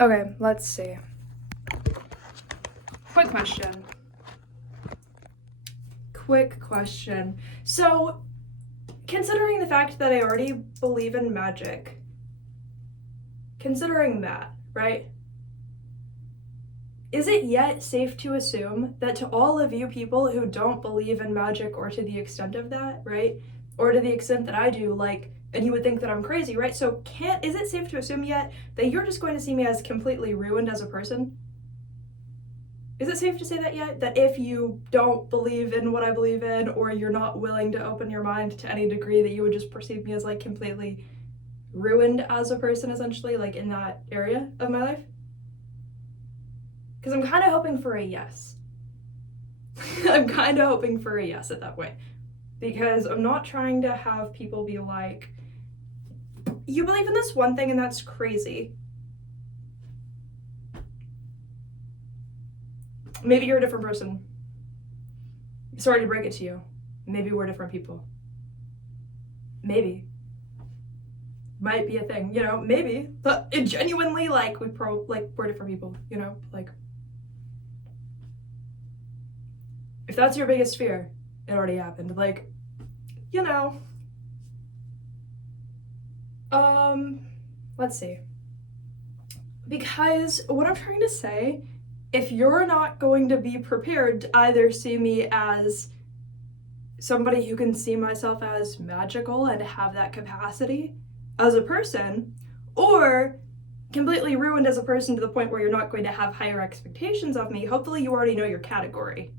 Okay, let's see. Quick question. So, considering the fact that I already believe in magic, considering that, right? Is it yet safe to assume that to all of you people who don't believe in magic or to the extent of that, right? Or to the extent that I do, like, and you would think that I'm crazy, right? So is it safe to assume yet that you're just going to see me as completely ruined as a person? Is it safe to say that yet? That if you don't believe in what I believe in, or you're not willing to open your mind to any degree, that you would just perceive me as like completely ruined as a person, essentially, like in that area of my life? Because I'm kind of hoping for a yes. I'm kind of hoping for a yes at that point. Because I'm not trying to have people be like, you believe in this one thing and that's crazy. Maybe you're a different person. Sorry to break it to you. Maybe we're different people. Maybe. Might be a thing, you know, maybe. But it genuinely, like, we're different people, you know? Like, if that's your biggest fear, it already happened. Like, you know. Let's see. Because what I'm trying to say, if you're not going to be prepared to either see me as somebody who can see myself as magical and have that capacity as a person, or completely ruined as a person to the point where you're not going to have higher expectations of me, hopefully you already know your category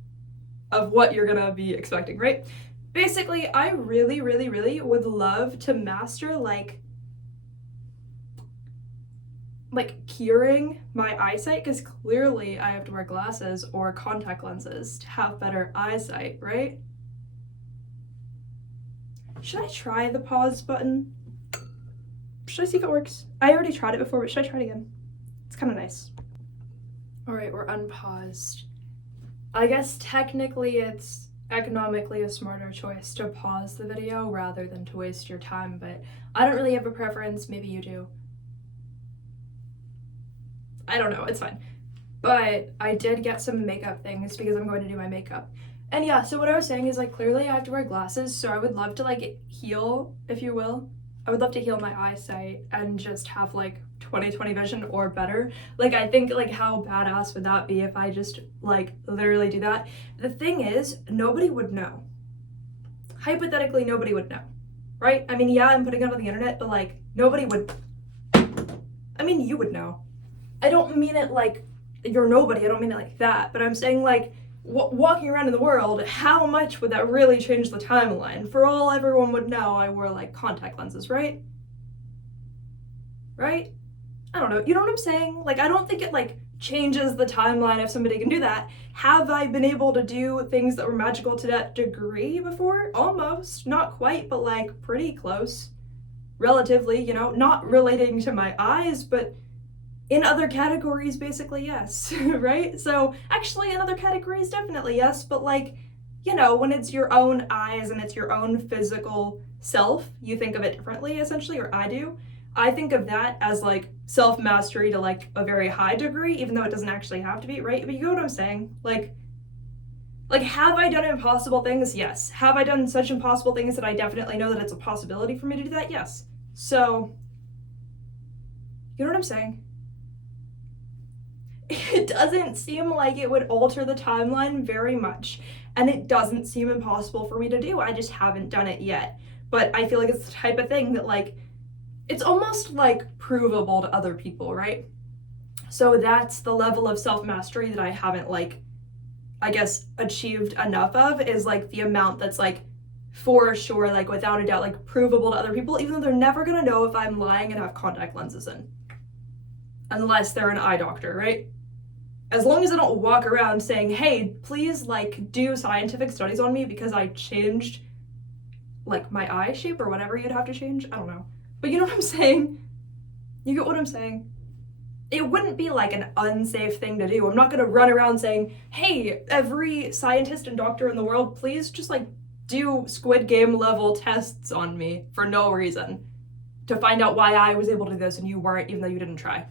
of what you're gonna be expecting, right? Basically, I really, really, really would love to master like curing my eyesight, because clearly I have to wear glasses or contact lenses to have better eyesight, right? Should I try the pause button? Should I see if it works? I already tried it before, but should I try it again? It's kind of nice. All right, we're unpaused. I guess technically it's economically a smarter choice to pause the video rather than to waste your time, but I don't really have a preference. Maybe you do. I don't know, it's fine. But I did get some makeup things because I'm going to do my makeup. And yeah, so what I was saying is like clearly I have to wear glasses, so I would love to like heal, if you will. I would love to heal my eyesight and just have like 20/20 vision or better. Like I think like how badass would that be if I just like literally do that? The thing is, nobody would know. Hypothetically, nobody would know, right? I mean, yeah, I'm putting it on the internet, but like nobody would. I mean, you would know. I don't mean it like you're nobody. I don't mean it like that. But I'm saying like walking around in the world, how much would that really change the timeline? For all everyone would know, I wore like contact lenses, right? Right? I don't know. You know what I'm saying? Like, I don't think it like changes the timeline if somebody can do that. Have I been able to do things that were magical to that degree before? Almost. Not quite, but like pretty close. Relatively, you know, not relating to my eyes, but in other categories, basically, yes, right? So actually, in other categories, definitely yes, but like, you know, when it's your own eyes and it's your own physical self, you think of it differently, essentially, or I do. I think of that as like self-mastery to like a very high degree, even though it doesn't actually have to be, right? But you know what I'm saying? Like, have I done impossible things? Yes. Have I done such impossible things that I definitely know that it's a possibility for me to do that? Yes. So, you know what I'm saying? It doesn't seem like it would alter the timeline very much, and it doesn't seem impossible for me to do. I just haven't done it yet. But I feel like it's the type of thing that like it's almost like provable to other people, right? So that's the level of self-mastery that I haven't like I guess achieved enough of, is like the amount that's like for sure, like without a doubt, like provable to other people, even though they're never gonna know if I'm lying and have contact lenses in, unless they're an eye doctor, right? As long as I don't walk around saying, hey, please like do scientific studies on me because I changed like my eye shape or whatever you'd have to change. I don't know. But you know what I'm saying? You get what I'm saying? It wouldn't be like an unsafe thing to do. I'm not gonna run around saying, hey, every scientist and doctor in the world, please just like do Squid Game level tests on me for no reason to find out why I was able to do this and you weren't, even though you didn't try.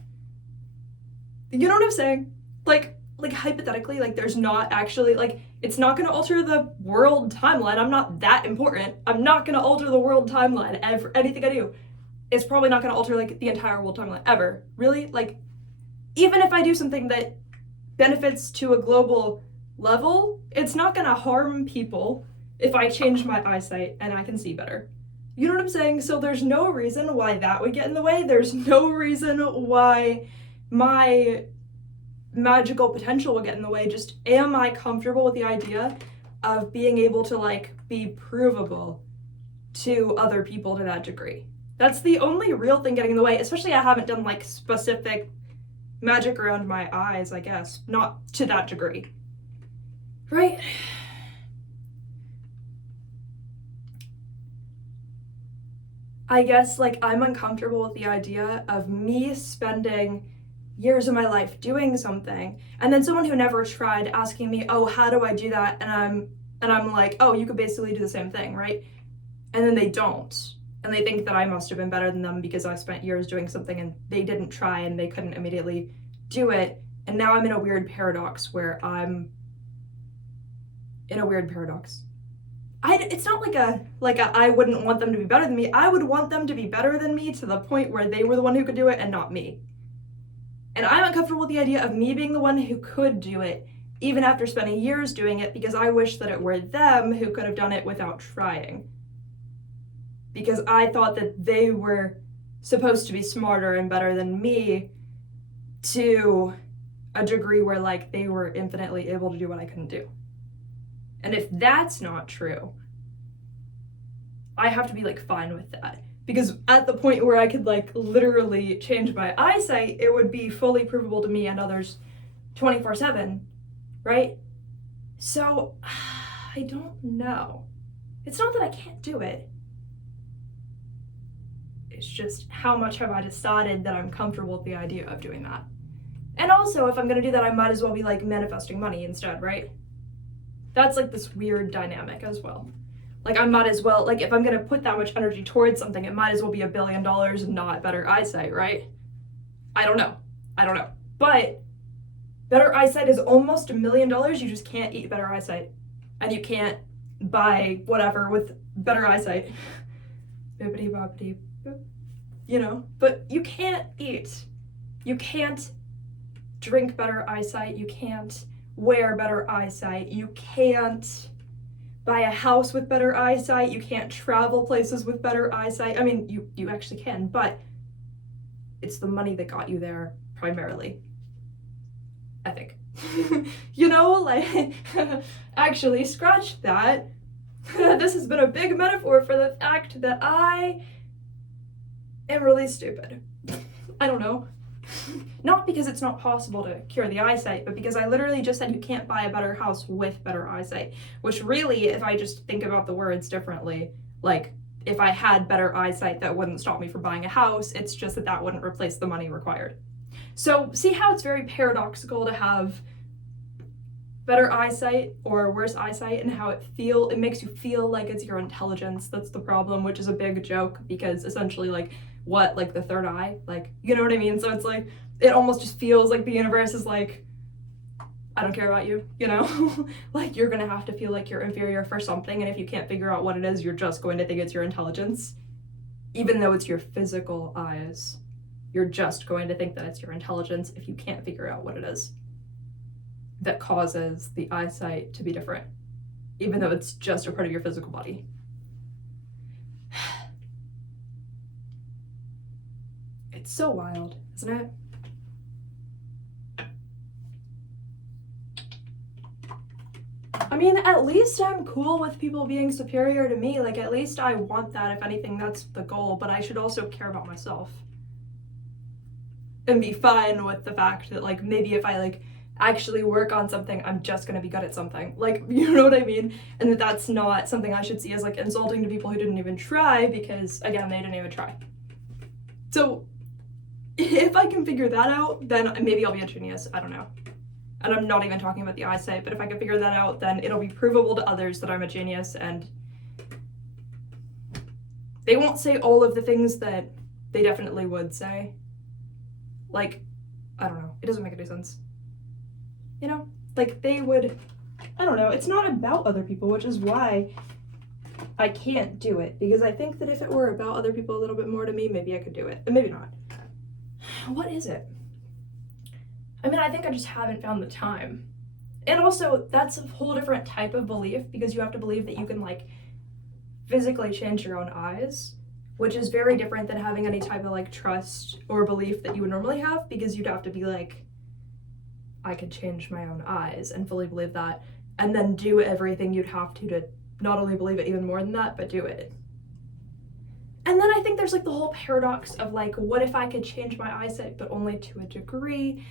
You know what I'm saying? Like hypothetically, like there's not actually, like, it's not gonna alter the world timeline. I'm not that important. I'm not gonna alter the world timeline. Anything I do, it's probably not gonna alter like the entire world timeline ever. Really? Like, even if I do something that benefits to a global level, it's not gonna harm people if I change my eyesight and I can see better. You know what I'm saying? So there's no reason why that would get in the way. There's no reason why my magical potential will get in the way. Just, am I comfortable with the idea of being able to like be provable to other people to that degree? That's the only real thing getting in the way, especially I haven't done like specific magic around my eyes, I guess. Not to that degree. Right? I guess like I'm uncomfortable with the idea of me spending years of my life doing something and then someone who never tried asking me, oh, how do I do that? And I'm like, oh, you could basically do the same thing, right? And then they don't. And they think that I must have been better than them because I spent years doing something and they didn't try and they couldn't immediately do it. And now I'm in a weird paradox where I'm in a weird paradox. It's not like a I wouldn't want them to be better than me. I would want them to be better than me to the point where they were the one who could do it and not me. And I'm uncomfortable with the idea of me being the one who could do it, even after spending years doing it, because I wish that it were them who could have done it without trying. Because I thought that they were supposed to be smarter and better than me to a degree where like they were infinitely able to do what I couldn't do. And if that's not true, I have to be like fine with that. Because at the point where I could like literally change my eyesight, it would be fully provable to me and others 24/7, right? So I don't know. It's not that I can't do it. It's just, how much have I decided that I'm comfortable with the idea of doing that? And also, if I'm gonna do that, I might as well be like manifesting money instead, right? That's like this weird dynamic as well. Like, I might as well, like, if I'm gonna put that much energy towards something, it might as well be $1 billion and not better eyesight, right? I don't know. But better eyesight is almost $1 million. You just can't eat better eyesight. And you can't buy whatever with better eyesight. Bibbidi bobbidi boop. You know, but you can't eat. You can't drink better eyesight. You can't wear better eyesight. You can't buy a house with better eyesight. You can't travel places with better eyesight. I mean, you actually can, but it's the money that got you there primarily, I think. You know, like, actually, scratch that. This has been a big metaphor for the fact that I am really stupid. I don't know. Not because it's not possible to cure the eyesight, but because I literally just said you can't buy a better house with better eyesight, which really, if I just think about the words differently, like, if I had better eyesight, that wouldn't stop me from buying a house. It's just that that wouldn't replace the money required. So see how it's very paradoxical to have better eyesight or worse eyesight, and how it makes you feel like it's your intelligence that's the problem, which is a big joke, because essentially, like, what, like the third eye, like, you know what I mean? So it's like, it almost just feels like the universe is like, I don't care about you, you know? Like, you're gonna have to feel like you're inferior for something, and if you can't figure out what it is, you're just going to think it's your intelligence. Even though it's your physical eyes, you're just going to think that it's your intelligence if you can't figure out what it is that causes the eyesight to be different, even though it's just a part of your physical body. It's so wild, isn't it? I mean, at least I'm cool with people being superior to me. Like, at least I want that. If anything, that's the goal. But I should also care about myself and be fine with the fact that, like, maybe if I, like, actually work on something, I'm just gonna be good at something. Like, you know what I mean? And that's not something I should see as, like, insulting to people who didn't even try, because, again, they didn't even try. So if I can figure that out, then maybe I'll be a genius. I don't know. And I'm not even talking about the eyesight, but if I can figure that out, then it'll be provable to others that I'm a genius, and they won't say all of the things that they definitely would say. Like, I don't know. It doesn't make any sense. You know? Like, they would, I don't know. It's not about other people, which is why I can't do it. Because I think that if it were about other people a little bit more to me, maybe I could do it. And maybe not. What is it? I mean, I think I just haven't found the time. And also, that's a whole different type of belief, because you have to believe that you can, like, physically change your own eyes, which is very different than having any type of, like, trust or belief that you would normally have, because you'd have to be like, I could change my own eyes and fully believe that, and then do everything you'd have to not only believe it even more than that, but do it. And then I think there's, like, the whole paradox of, like, what if I could change my eyesight, but only to a degree?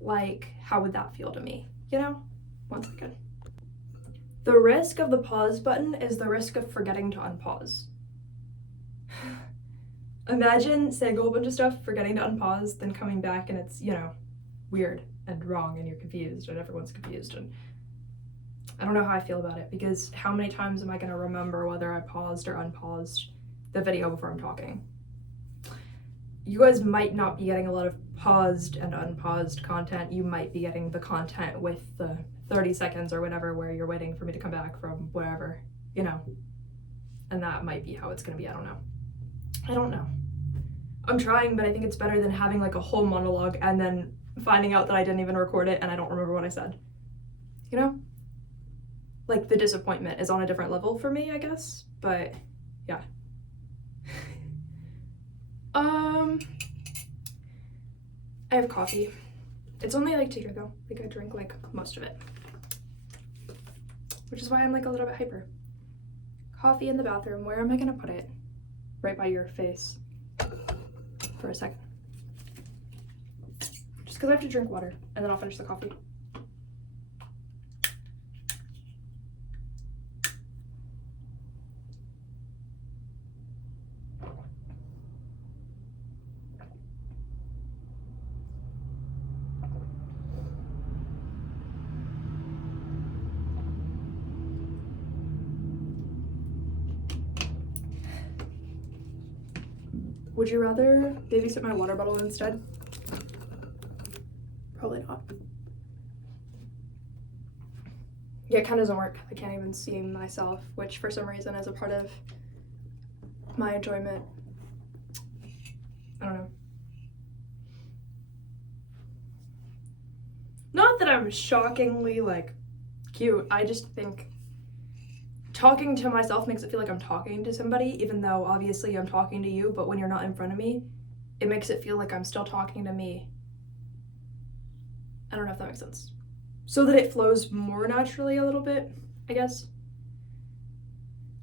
Like, how would that feel to me? You know? One second. The risk of the pause button is the risk of forgetting to unpause. Imagine saying a whole bunch of stuff, forgetting to unpause, then coming back and it's, you know, weird and wrong and you're confused and everyone's confused. And I don't know how I feel about it, because how many times am I going to remember whether I paused or unpaused the video before I'm talking? You guys might not be getting a lot of paused and unpaused content. You might be getting the content with the 30 seconds or whatever where you're waiting for me to come back from wherever, you know. And that might be how it's gonna be. I don't know. I'm trying, but I think it's better than having like a whole monologue and then finding out that I didn't even record it and I don't remember what I said. You know? Like, the disappointment is on a different level for me, I guess. But yeah. I have coffee. It's only like 2 here though. Like, I drink like most of it, which is why I'm like a little bit hyper. Coffee in the bathroom. Where am I gonna put it? Right by your face for a second. Just because I have to drink water and then I'll finish the coffee. Would you rather babysit my water bottle instead? Probably not. Yeah, it kind of doesn't work. I can't even see myself, which for some reason is a part of my enjoyment. I don't know. Not that I'm shockingly, like, cute. I just think talking to myself makes it feel like I'm talking to somebody, even though obviously I'm talking to you, but when you're not in front of me, it makes it feel like I'm still talking to me. I don't know if that makes sense. So that it flows more naturally a little bit, I guess.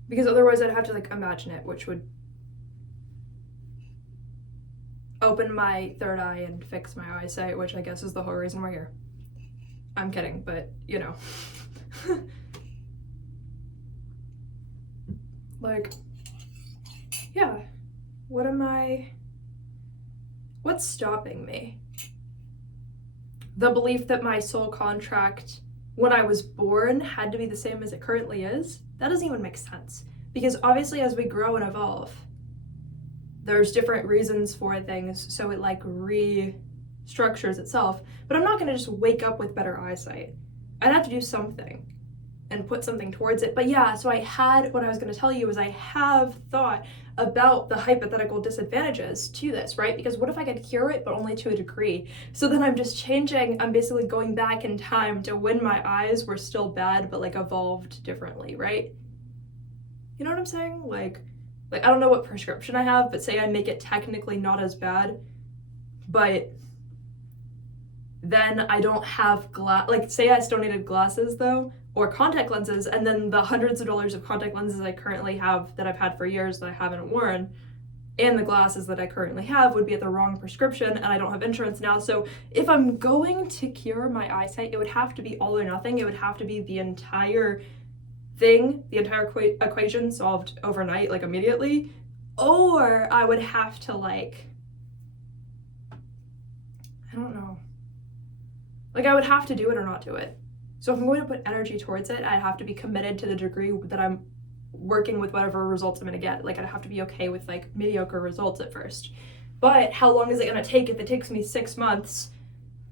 Because otherwise I'd have to like imagine it, which would open my third eye and fix my eyesight, which I guess is the whole reason we're here. I'm kidding, but you know. Like, yeah, what's stopping me? The belief that my soul contract when I was born had to be the same as it currently is? That doesn't even make sense. Because obviously as we grow and evolve, there's different reasons for things, so it like restructures itself. But I'm not gonna just wake up with better eyesight. I'd have to do something and put something towards it. But yeah, so what I was gonna tell you is I have thought about the hypothetical disadvantages to this, right? Because what if I could cure it, but only to a degree? So then I'm basically going back in time to when my eyes were still bad, but like evolved differently, right? You know what I'm saying? Like I don't know what prescription I have, but say I make it technically not as bad, but then I don't have say I still needed glasses though, or contact lenses, and then the hundreds of dollars of contact lenses I currently have that I've had for years that I haven't worn, and the glasses that I currently have would be at the wrong prescription, and I don't have insurance now. So if I'm going to cure my eyesight, it would have to be all or nothing. It would have to be the entire thing, the entire equation solved overnight, like immediately, or I would have to I don't know. I would have to do it or not do it. So if I'm going to put energy towards it, I'd have to be committed to the degree that I'm working with whatever results I'm gonna get. I'd have to be okay with mediocre results at first. But how long is it gonna take? If it takes me 6 months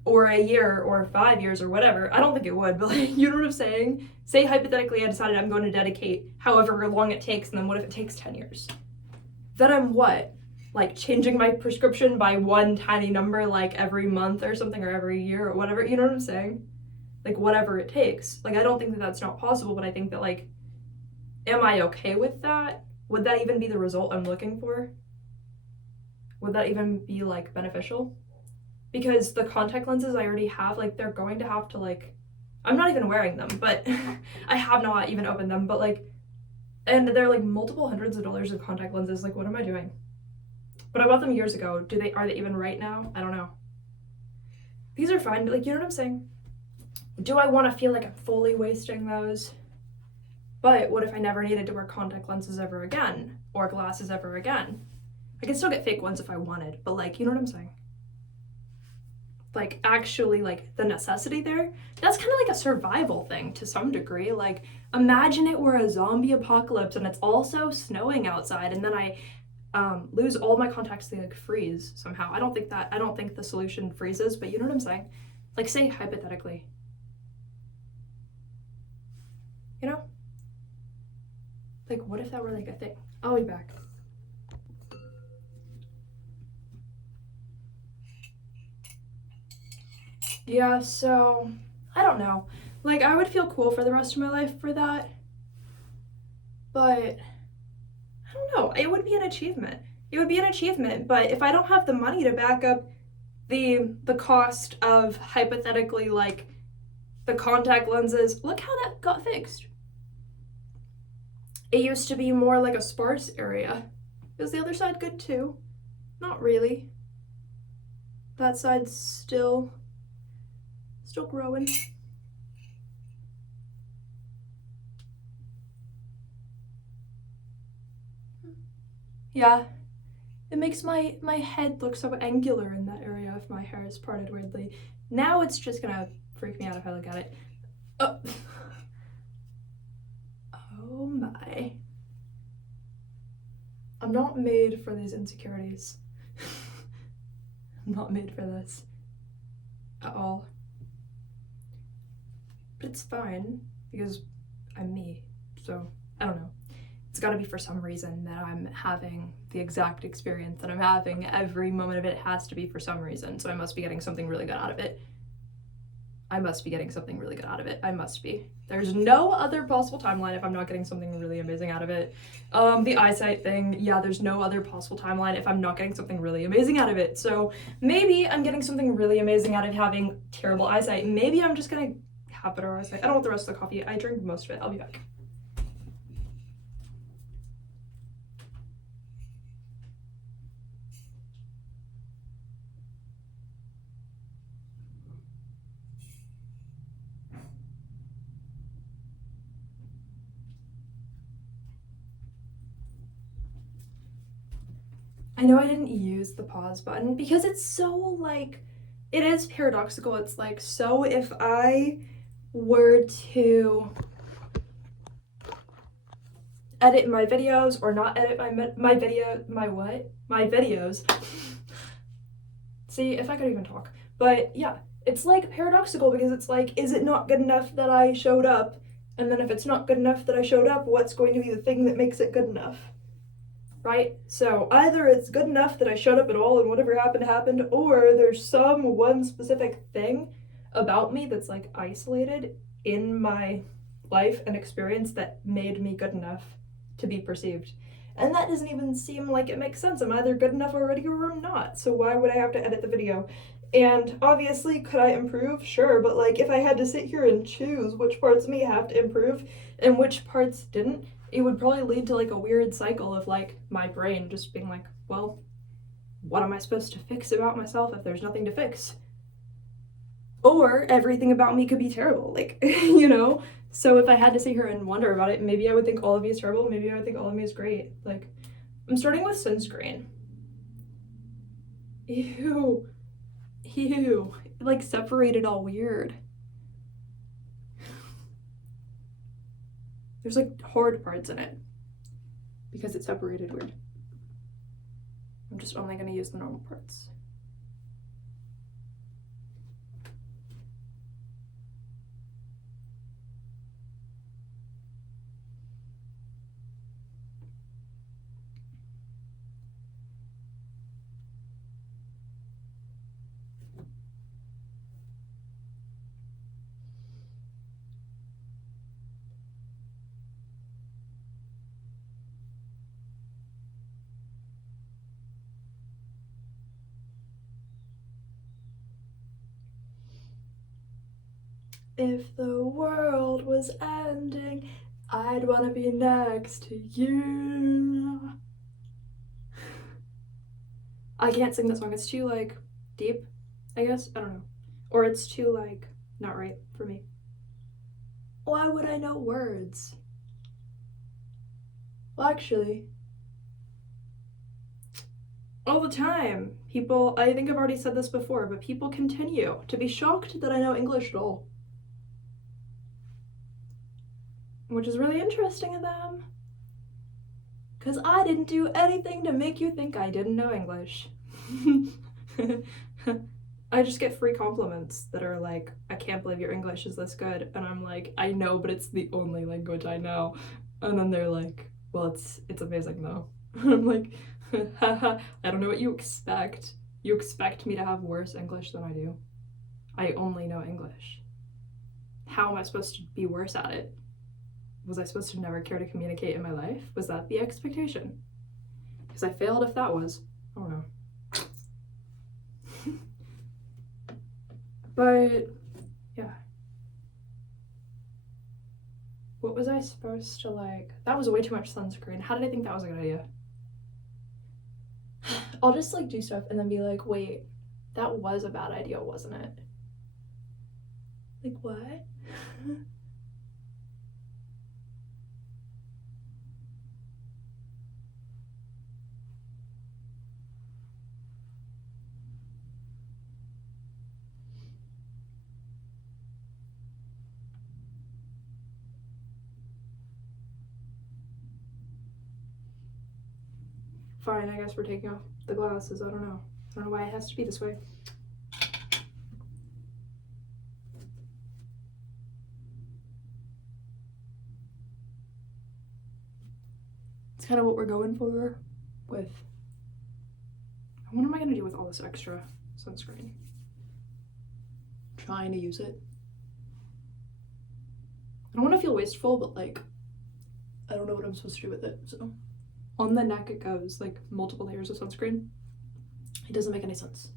or a year or 5 years or whatever. I don't think it would, but like, you know what I'm saying? Say hypothetically I decided I'm going to dedicate however long it takes, and then what if it takes 10 years? Then I'm what? Like changing my prescription by one tiny number like every month or something, or every year or whatever, you know what I'm saying? Like whatever it takes. Like I don't think that that's not possible, but I think that like, am I okay with that? Would that even be the result I'm looking for? Would that even be like beneficial? Because the contact lenses I already have, like they're going to have to like, I'm not even wearing them, but I have not even opened them, but like, and they're like multiple hundreds of dollars of contact lenses. Like what am I doing? But I bought them years ago. Are they even right now? I don't know. These are fine, but like, you know what I'm saying? Do I want to feel like I'm fully wasting those? But what if I never needed to wear contact lenses ever again, or glasses ever again? I can still get fake ones if I wanted, but like, you know what I'm saying? Like actually like the necessity there, that's kind of like a survival thing to some degree. Like imagine it were a zombie apocalypse and it's also snowing outside, and then I lose all my contacts, they like freeze somehow. I don't think the solution freezes, but you know what I'm saying? Like say hypothetically, you know? Like what if that were like a thing? I'll be back. Yeah, so I don't know. Like I would feel cool for the rest of my life for that, but I don't know. It would be an achievement. It would be an achievement, but if I don't have the money to back up the cost of hypothetically like the contact lenses, look how that got fixed. It used to be more like a sparse area. Is the other side good too? Not really. That side's still growing. Yeah, it makes my head look so angular in that area if my hair is parted weirdly. Now it's just gonna freak me out if I look at it. Oh, oh my. I'm not made for these insecurities. I'm not made for this at all. But it's fine because I'm me, so I don't know. It's got to be for some reason that I'm having the exact experience that I'm having. Every moment of it has to be for some reason, so I must be getting something really good out of it. I must be getting something really good out of it. I must be. There's no other possible timeline if I'm not getting something really amazing out of it. The eyesight thing, yeah, there's no other possible timeline if I'm not getting something really amazing out of it. So maybe I'm getting something really amazing out of having terrible eyesight. Maybe I'm just gonna have better eyesight. I don't want the rest of the coffee. I drank most of it. I'll be back. I know I didn't use the pause button because it's so like, it is paradoxical. It's like, so if I were to edit my videos or not edit my videos. See, if I could even talk. But yeah, it's like paradoxical because it's like, is it not good enough that I showed up? And then if it's not good enough that I showed up, what's going to be the thing that makes it good enough? Right? So either it's good enough that I showed up at all and whatever happened, or there's some one specific thing about me that's like isolated in my life and experience that made me good enough to be perceived. And that doesn't even seem like it makes sense. I'm either good enough already or I'm not. So why would I have to edit the video? And obviously, could I improve? Sure, but like if I had to sit here and choose which parts of me have to improve and which parts didn't, it would probably lead to like a weird cycle of like my brain just being like, well, what am I supposed to fix about myself if there's nothing to fix? Or everything about me could be terrible, like, you know? So if I had to sit here and wonder about it, maybe I would think all of me is terrible, maybe I would think all of me is great. Like, I'm starting with sunscreen. Ew. Ew. It like separated all weird. There's like hard parts in it because it separated weird. I'm just only gonna use the normal parts. If the world was ending, I'd wanna be next to you. I can't sing that song. It's too, like, deep, I guess. I don't know. Or it's too, like, not right for me. Why would I know words? Well, actually, all the time, people, I think I've already said this before, but people continue to be shocked that I know English at all. Which is really interesting of them. Because I didn't do anything to make you think I didn't know English. I just get free compliments that are like, I can't believe your English is this good. And I'm like, I know, but it's the only language I know. And then they're like, well, it's amazing though. I'm like, haha, I don't know what you expect. You expect me to have worse English than I do. I only know English. How am I supposed to be worse at it? Was I supposed to never care to communicate in my life? Was that the expectation? Because I failed if that was. I don't know. But, yeah. What was I supposed to, like... That was way too much sunscreen. How did I think that was a good idea? I'll just, like, do stuff and then be like, wait, that was a bad idea, wasn't it? Like, what? Fine, I guess we're taking off the glasses. I don't know. I don't know why it has to be this way. It's kind of what we're going for with... What am I going to do with all this extra sunscreen? Trying to use it. I don't want to feel wasteful, but like, I don't know what I'm supposed to do with it, so. On the neck it goes, like multiple layers of sunscreen. It doesn't make any sense.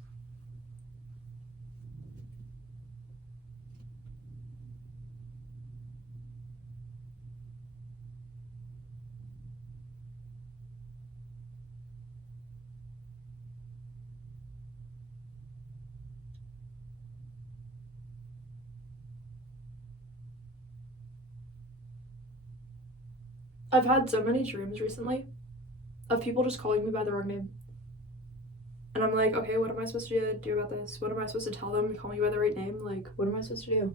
I've had so many dreams recently of people just calling me by the wrong name. And I'm like, okay, what am I supposed to do about this? What am I supposed to tell them? Call me by the right name? Like, what am I supposed to do?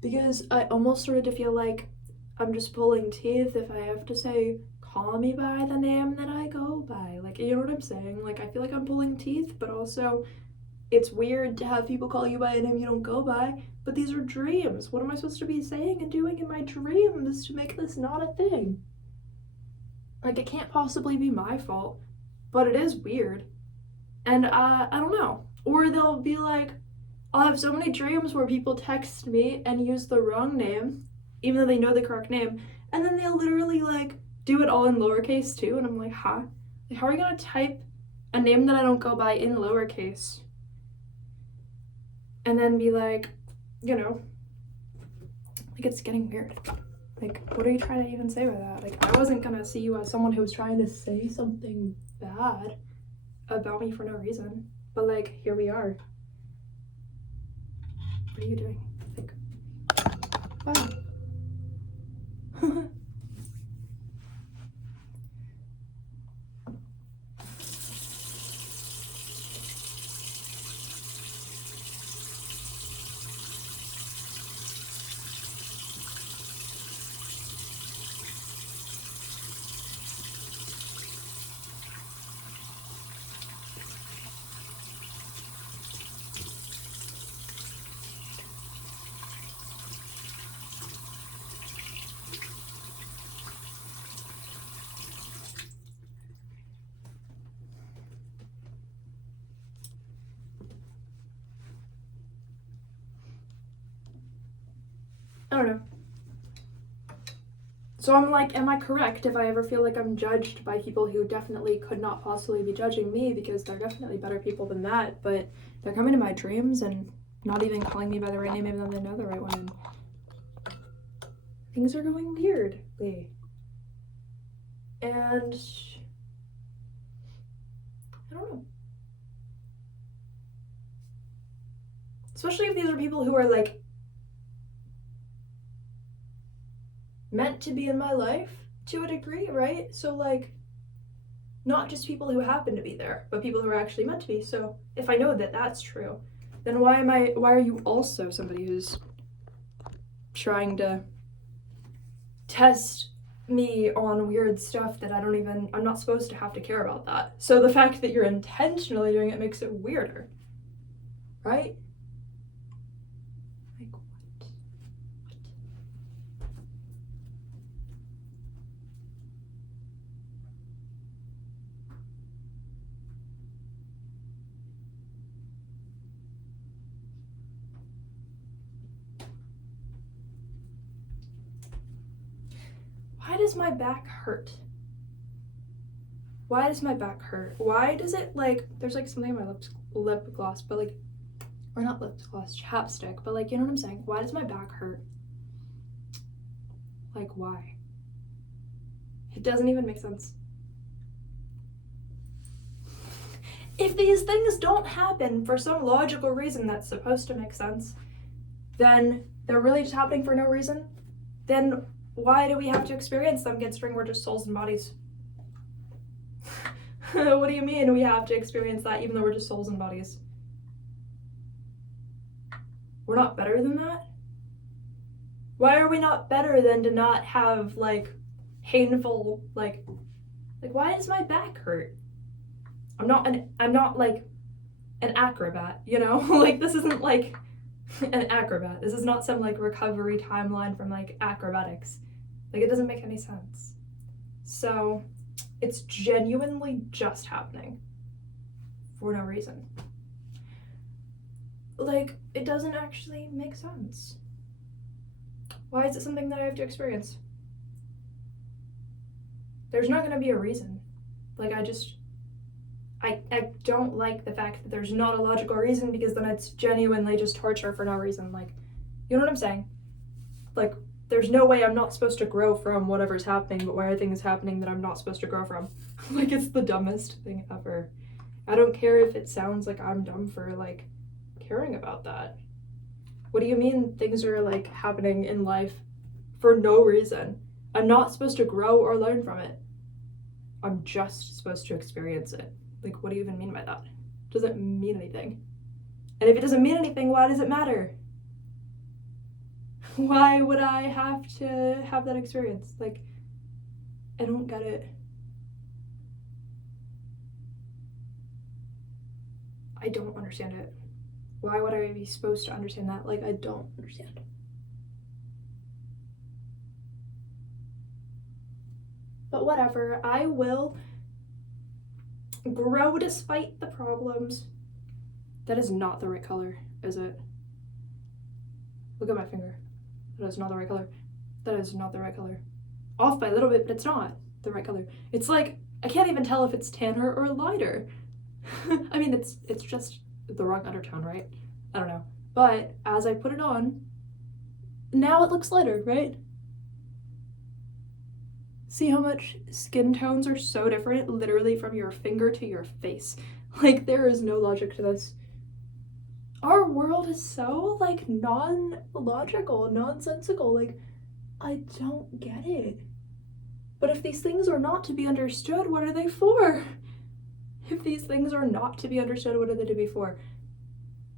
Because I almost started to feel like I'm just pulling teeth if I have to say, call me by the name that I go by. Like, you know what I'm saying? Like, I feel like I'm pulling teeth, but also it's weird to have people call you by a name you don't go by. But these are dreams. What am I supposed to be saying and doing in my dreams to make this not a thing? Like, it can't possibly be my fault, but it is weird. And I don't know. Or they'll be like, I'll have so many dreams where people text me and use the wrong name, even though they know the correct name, and then they'll literally like do it all in lowercase too, and I'm like, huh? Like, how are you gonna type a name that I don't go by in lowercase? And then be like, you know, like, it's getting weird. Like, what are you trying to even say by that? Like, I wasn't gonna see you as someone who was trying to say something bad about me for no reason. But, like, here we are. What are you doing? Like, wow. I don't know. So I'm like, am I correct if I ever feel like I'm judged by people who definitely could not possibly be judging me, because they're definitely better people than that, but they're coming to my dreams and not even calling me by the right name, even though they know the right one. And things are going weirdly. And I don't know. Especially if these are people who are like meant to be in my life to a degree, right? So like not just people who happen to be there, but people who are actually meant to be. So if I know that that's true, then why are you also somebody who's trying to test me on weird stuff that I'm not supposed to have to care about that. So the fact that you're intentionally doing it makes it weirder, right? Like what? Why does my back hurt? Why does my back hurt? Why does it like, there's like something in my lip gloss, but like, or not lip gloss, chapstick, but like, you know what I'm saying? Why does my back hurt? Like, why? It doesn't even make sense. If these things don't happen for some logical reason that's supposed to make sense, then they're really just happening for no reason, then why do we have to experience them considering we're just souls and bodies? What do you mean we have to experience that even though we're just souls and bodies? We're not better than that? Why are we not better than to not have like painful, like why does my back hurt? I'm not like an acrobat, you know? Like this isn't like an acrobat. This is not some like recovery timeline from like acrobatics. Like it doesn't make any sense. So it's genuinely just happening for no reason. Like it doesn't actually make sense. Why is it something that I have to experience? There's not gonna be a reason. Like I don't like the fact that there's not a logical reason, because then it's genuinely just torture for no reason. Like, you know what I'm saying? Like, there's no way I'm not supposed to grow from whatever's happening, but why are things happening that I'm not supposed to grow from? Like, it's the dumbest thing ever. I don't care if it sounds like I'm dumb for, like, caring about that. What do you mean things are, like, happening in life for no reason? I'm not supposed to grow or learn from it. I'm just supposed to experience it. Like, what do you even mean by that? It doesn't mean anything. And if it doesn't mean anything, why does it matter? Why would I have to have that experience? Like, I don't get it. I don't understand it. Why would I be supposed to understand that? Like, I don't understand. But whatever, I will grow despite the problems. That is not the right color, is it? Look at my finger. That is not the right color. That is not the right color. Off by a little bit, but it's not the right color. It's like, I can't even tell if it's tanner or lighter. I mean, it's just the wrong undertone, right? I don't know. But as I put it on, now it looks lighter, right? See how much skin tones are so different, literally from your finger to your face. Like, there is no logic to this. Our world is so, like, non-logical, nonsensical. Like, I don't get it. But if these things are not to be understood, what are they for? If these things are not to be understood, what are they to be for?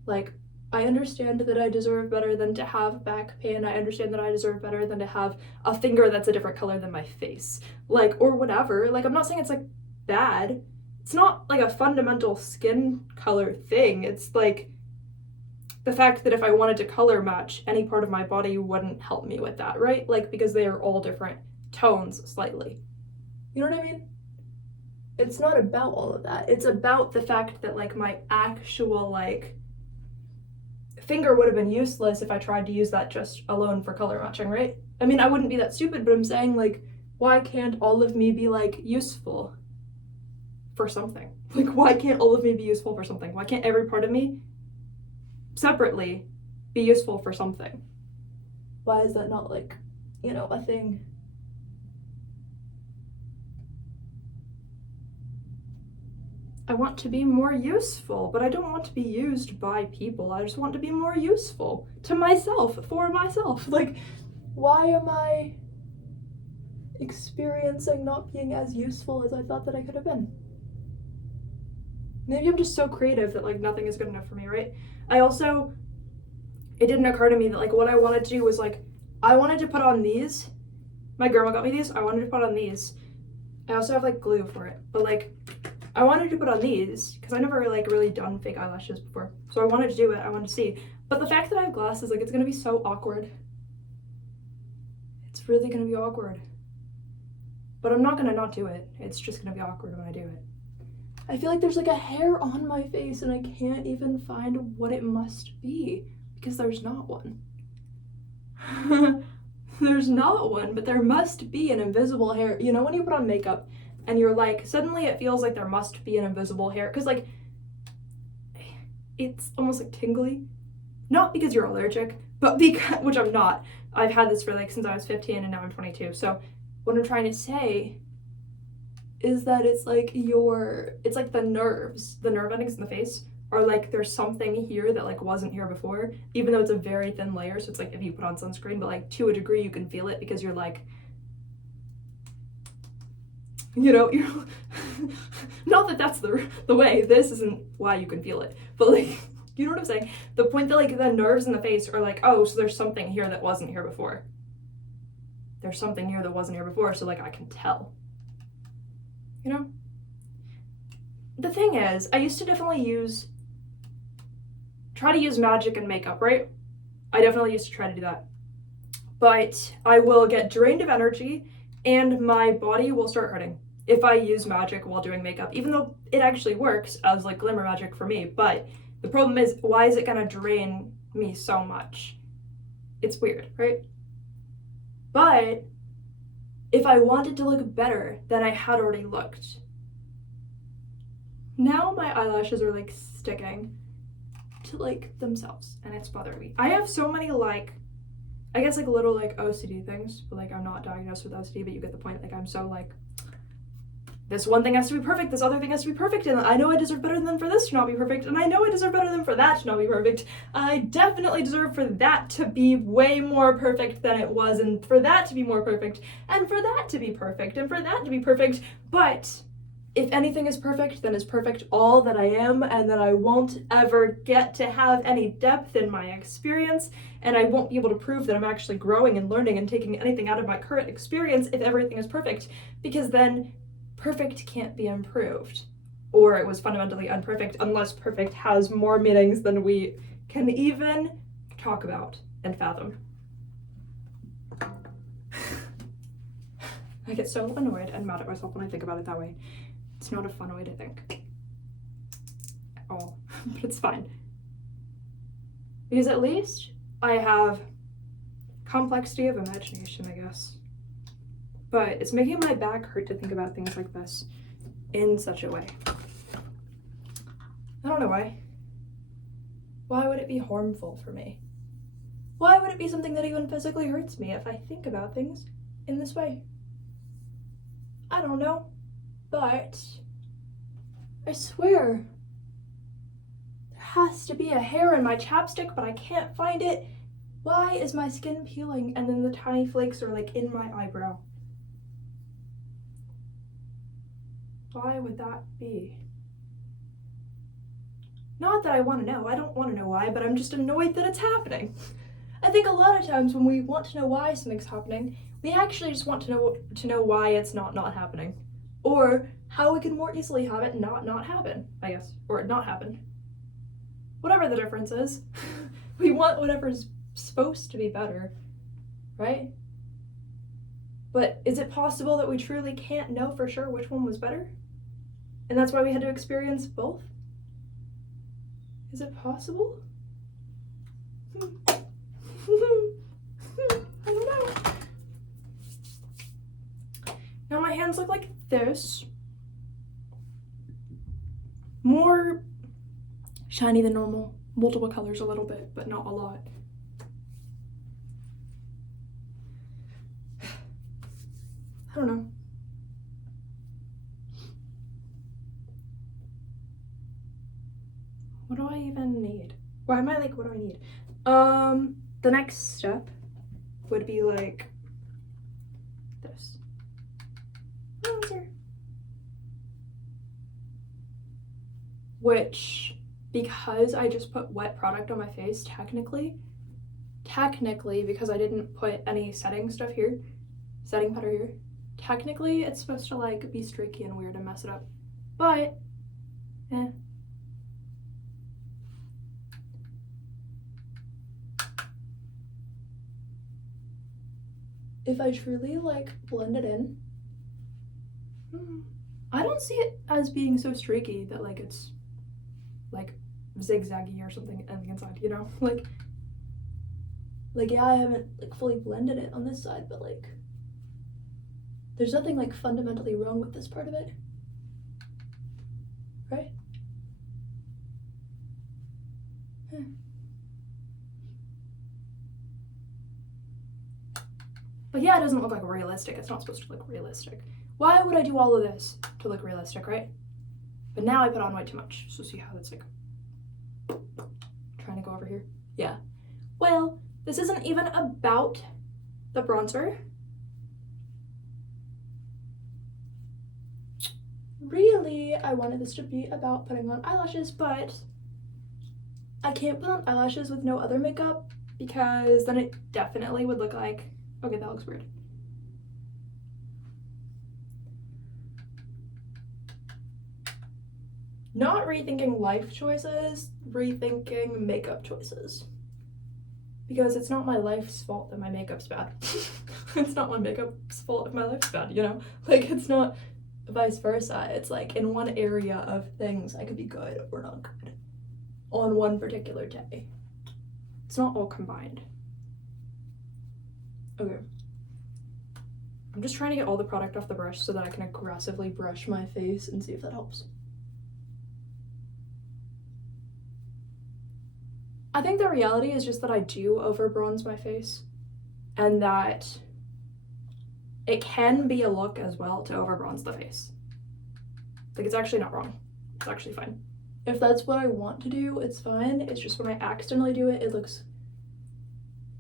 Like, I understand that I deserve better than to have back pain. I understand that I deserve better than to have a finger that's a different color than my face. Like, or whatever. Like, I'm not saying it's, like, bad. It's not, like, a fundamental skin color thing. It's, like, the fact that if I wanted to color match, any part of my body wouldn't help me with that, right? Like, because they are all different tones slightly. You know what I mean? It's not about all of that. It's about the fact that, like, my actual, like, finger would have been useless if I tried to use that just alone for color matching, right? I mean, I wouldn't be that stupid, but I'm saying, like, why can't all of me be, like, useful for something? Like, why can't all of me be useful for something? Why can't every part of me separately be useful for something. Why is that not like, you know, a thing? I want to be more useful, but I don't want to be used by people. I just want to be more useful to myself, for myself. Like, why am I experiencing not being as useful as I thought that I could have been? Maybe I'm just so creative that like nothing is good enough for me, right? It didn't occur to me that like what I wanted to do was like, I wanted to put on these. My grandma got me these. I wanted to put on these. I also have like glue for it, but like I wanted to put on these because I never like really done fake eyelashes before. So I wanted to do it. I wanted to see. But the fact that I have glasses, like it's gonna be so awkward. It's really gonna be awkward. But I'm not gonna not do it. It's just gonna be awkward when I do it. I feel like there's like a hair on my face and I can't even find what it must be because there's not one. There's not one, but there must be an invisible hair. You know when you put on makeup and you're like, suddenly it feels like there must be an invisible hair because like it's almost like tingly. Not because you're allergic, but because, which I'm not. I've had this for like since I was 15 and now I'm 22. So what I'm trying to say is that it's like the nerves, the nerve endings in the face are like, there's something here that like wasn't here before, even though it's a very thin layer. So it's like if you put on sunscreen, but like to a degree you can feel it because you're like, you know, you're not that that's the way, this isn't why you can feel it, but like, you know what I'm saying? The point that like the nerves in the face are like, oh, so there's something here that wasn't here before. There's something here that wasn't here before, so like I can tell. You know? The thing is, I used to definitely try to use magic and makeup, right? I definitely used to try to do that. But I will get drained of energy and my body will start hurting if I use magic while doing makeup, even though it actually works as like glimmer magic for me. But the problem is, why is it gonna drain me so much? It's weird, right? But if I wanted to look better than I had already looked, now my eyelashes are like sticking to like themselves and it's bothering me. I have so many like, I guess like little like OCD things, but like I'm not diagnosed with OCD, but you get the point. Like I'm so like, this one thing has to be perfect, this other thing has to be perfect, and I know I deserve better than for this to not be perfect, and I know I deserve better than for that to not be perfect. I definitely deserve for that to be way more perfect than it was, and for that to be more perfect, and for that to be perfect, and for that to be perfect. But if anything is perfect, then is perfect all that I am, and that I won't ever get to have any depth in my experience, and I won't be able to prove that I'm actually growing and learning and taking anything out of my current experience if everything is perfect, because then perfect can't be improved, or it was fundamentally imperfect, unless perfect has more meanings than we can even talk about and fathom. I get so annoyed and mad at myself when I think about it that way. It's not a fun way to think at all, but it's fine. Because at least I have complexity of imagination, I guess. But it's making my back hurt to think about things like this in such a way. I don't know why. Why would it be harmful for me? Why would it be something that even physically hurts me if I think about things in this way? I don't know, but I swear there has to be a hair in my chapstick, but I can't find it. Why is my skin peeling and then the tiny flakes are like in my eyebrow? Why would that be? Not that I want to know. I don't want to know why, but I'm just annoyed that it's happening. I think a lot of times when we want to know why something's happening, we actually just want to know why it's not happening, or how we can more easily have it not happen, I guess, or not happen. Whatever the difference is, we want whatever's supposed to be better, right? But is it possible that we truly can't know for sure which one was better? And that's why we had to experience both? Is it possible? I don't know. Now my hands look like this. More shiny than normal. multiple colors a little bit, but not a lot. I don't know. What do I even need? Why am I like, what do I need? The next step would be like this. Bronzer. Which, because I just put wet product on my face, technically, because I didn't put any setting stuff here, setting powder here, technically it's supposed to like be streaky and weird and mess it up. But, if I truly like blend it in, I don't see it as being so streaky that like it's like zigzaggy or something on the inside, you know? Like yeah, I haven't like fully blended it on this side, but like there's nothing like fundamentally wrong with this part of it, right? But yeah, it doesn't look like realistic. It's not supposed to look realistic. Why would I do all of this to look realistic, right? But now I put on way too much. So see how it's like trying to go over here? Yeah. Well, this isn't even about the bronzer. Really, I wanted this to be about putting on eyelashes, but I can't put on eyelashes with no other makeup because then it definitely would look like, okay, that looks weird. Not rethinking life choices, rethinking makeup choices. Because it's not my life's fault that my makeup's bad. It's not my makeup's fault if my life's bad, you know? Like, it's not vice versa. It's like in one area of things I could be good or not good on one particular day. It's not all combined. Okay. I'm just trying to get all the product off the brush so that I can aggressively brush my face and see if that helps. I think the reality is just that I do over bronze my face and that it can be a look as well to over bronze the face. Like, it's actually not wrong. It's actually fine. If that's what I want to do, it's fine. It's just when I accidentally do it, it looks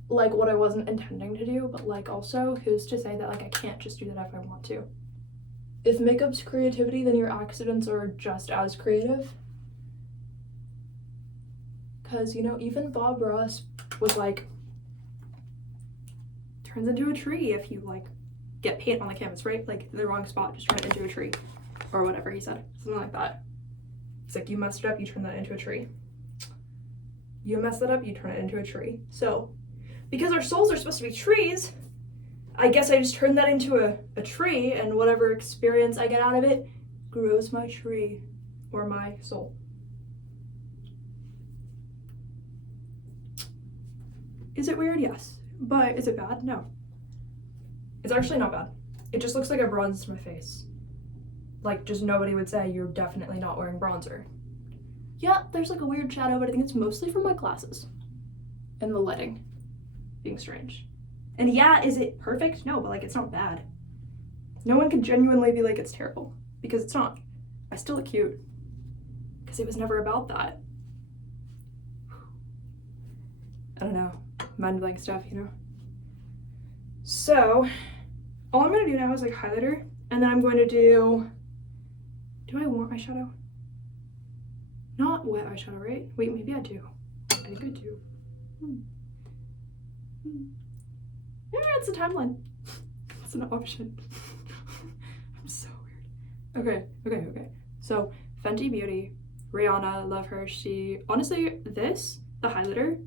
like what I wasn't intending to do, but like also who's to say that like I can't just do that if I want to. If makeup's creativity, then your accidents are just as creative. Because, you know, even Bob Ross was like, turns into a tree if you like get paint on the canvas, right? Like in the wrong spot, just turn it into a tree or whatever he said, something like that. It's like, you messed it up, you turn that into a tree. You mess it up, you turn it into a tree. So because our souls are supposed to be trees, I guess I just turn that into a tree, and whatever experience I get out of it grows my tree or my soul. Is it weird? Yes. But is it bad? No. It's actually not bad. It just looks like I bronzed my face. Like, just nobody would say you're definitely not wearing bronzer. Yeah, there's like a weird shadow, but I think it's mostly from my glasses and the lighting being strange. And yeah, is it perfect? No, but like, it's not bad. No one could genuinely be like, it's terrible, because it's not. I still look cute because it was never about that. I don't know. Mind blank stuff, you know? So, all I'm gonna do now is like highlighter, and then I'm going to do I want eyeshadow? Not wet eyeshadow, right? Wait, maybe I do. I think I do. Yeah, it's a timeline. It's an option. I'm so weird. Okay. So, Fenty Beauty, Rihanna, love her. She, honestly, the highlighter,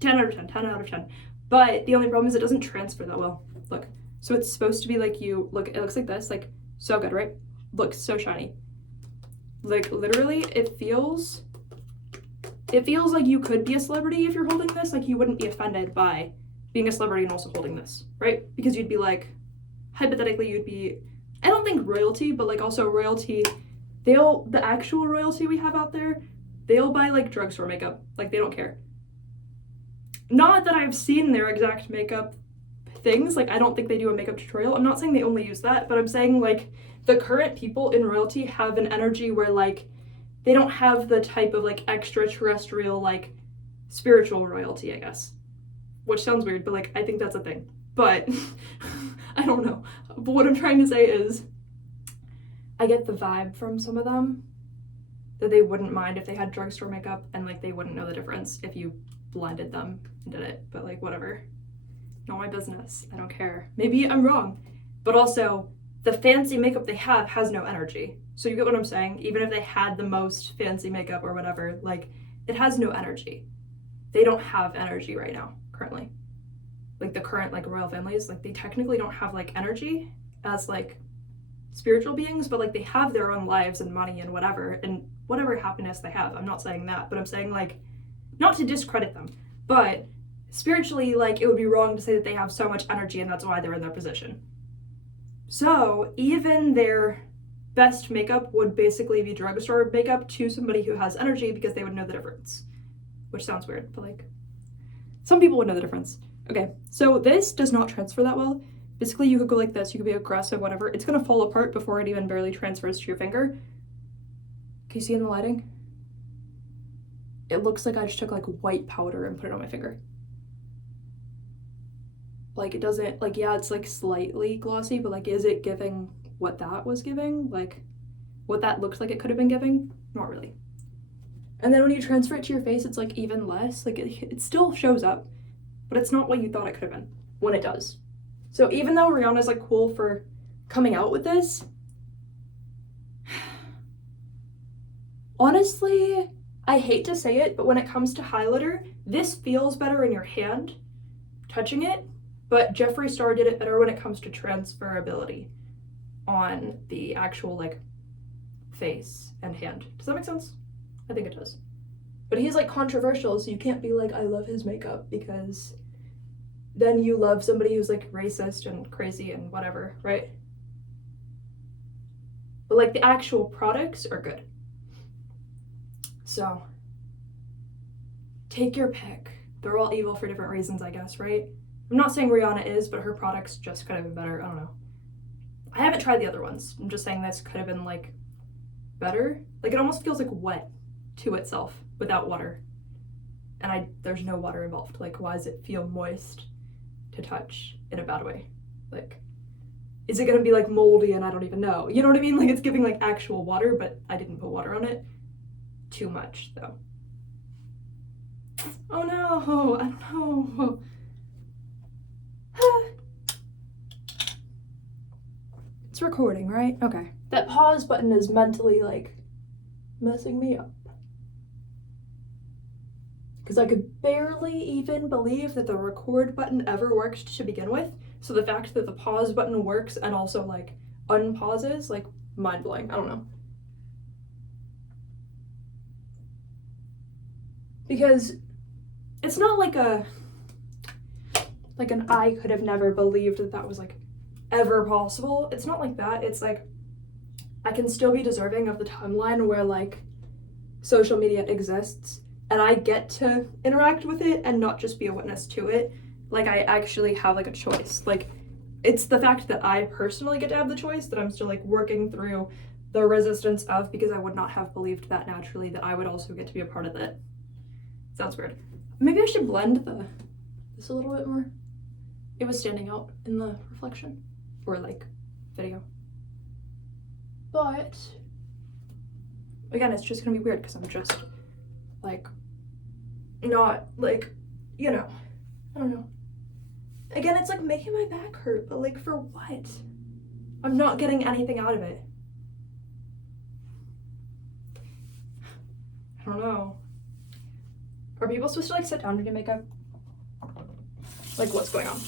10 out of 10, 10 out of 10. But the only problem is it doesn't transfer that well. Look, so it's supposed to be like it looks like this, like so good, right? Looks so shiny. Like literally it feels like you could be a celebrity if you're holding this. Like you wouldn't be offended by being a celebrity and also holding this, right? Because you'd be like, hypothetically you'd be, I don't think royalty, but like also royalty, the actual royalty we have out there they'll buy like drugstore makeup. Like, they don't care. Not that I've seen their exact makeup things. Like, I don't think they do a makeup tutorial. I'm not saying they only use that, but I'm saying like the current people in royalty have an energy where like they don't have the type of like extraterrestrial, like spiritual royalty, I guess. Which sounds weird, but like I think that's a thing. But I don't know. But what I'm trying to say is I get the vibe from some of them that they wouldn't mind if they had drugstore makeup, and like they wouldn't know the difference if you blended them and did it. But like, whatever. Not my business. I don't care. Maybe I'm wrong. But also, the fancy makeup they have has no energy. So you get what I'm saying? Even if they had the most fancy makeup or whatever, like, it has no energy. They don't have energy right now, currently. Like, the current, like, royal families, like, they technically don't have, like, energy as, like, spiritual beings, but, like, they have their own lives and money and whatever happiness they have. I'm not saying that, but I'm saying, like, not to discredit them, but spiritually, like, it would be wrong to say that they have so much energy and that's why they're in their position. So even their best makeup would basically be drugstore makeup to somebody who has energy, because they would know the difference. Which sounds weird, but like, some people would know the difference. Okay, so this does not transfer that well. Basically, you could go like this, you could be aggressive, whatever. It's gonna fall apart before it even barely transfers to your finger. Can you see in the lighting? It looks like I just took like white powder and put it on my finger. Like, it doesn't, like, yeah, it's like slightly glossy, but like, is it giving what that was giving? Like, what that looks like it could have been giving? Not really. And then when you transfer it to your face, it's like even less. Like, it still shows up, but it's not what you thought it could have been when it does. So even though Rihanna's like cool for coming out with this, honestly, I hate to say it, but when it comes to highlighter, this feels better in your hand, touching it, but Jeffree Star did it better when it comes to transferability on the actual like face and hand. Does that make sense? I think it does. But he's like controversial, so you can't be like, I love his makeup, because then you love somebody who's like racist and crazy and whatever, right? But like, the actual products are good. So take your pick. They're all evil for different reasons, I guess, right? I'm not saying Rihanna is, but her products just could have been better. I don't know. I haven't tried the other ones. I'm just saying this could have been like better. Like, it almost feels like wet to itself without water. And there's no water involved. Like, why does it feel moist to touch in a bad way? Like, is it gonna be like moldy and I don't even know? You know what I mean? Like, it's giving like actual water, but I didn't put water on it. Too much though. Oh no, I don't know. It's recording, right? Okay. That pause button is mentally like messing me up. Because I could barely even believe that the record button ever worked to begin with. So the fact that the pause button works and also like unpauses, like, mind blowing. I don't know. Because it's not like an I could have never believed that was like ever possible. It's not like that. It's like, I can still be deserving of the timeline where like social media exists and I get to interact with it and not just be a witness to it. Like, I actually have like a choice. Like, it's the fact that I personally get to have the choice that I'm still like working through the resistance of, because I would not have believed that naturally that I would also get to be a part of it. Sounds weird. Maybe I should blend this a little bit more. It was standing out in the reflection or like video. But again, it's just gonna be weird because I'm just like not like, you know, I don't know. Again, it's like making my back hurt, but like, for what? I'm not getting anything out of it. I don't know. Are people supposed to like sit down to do makeup? Like, what's going on?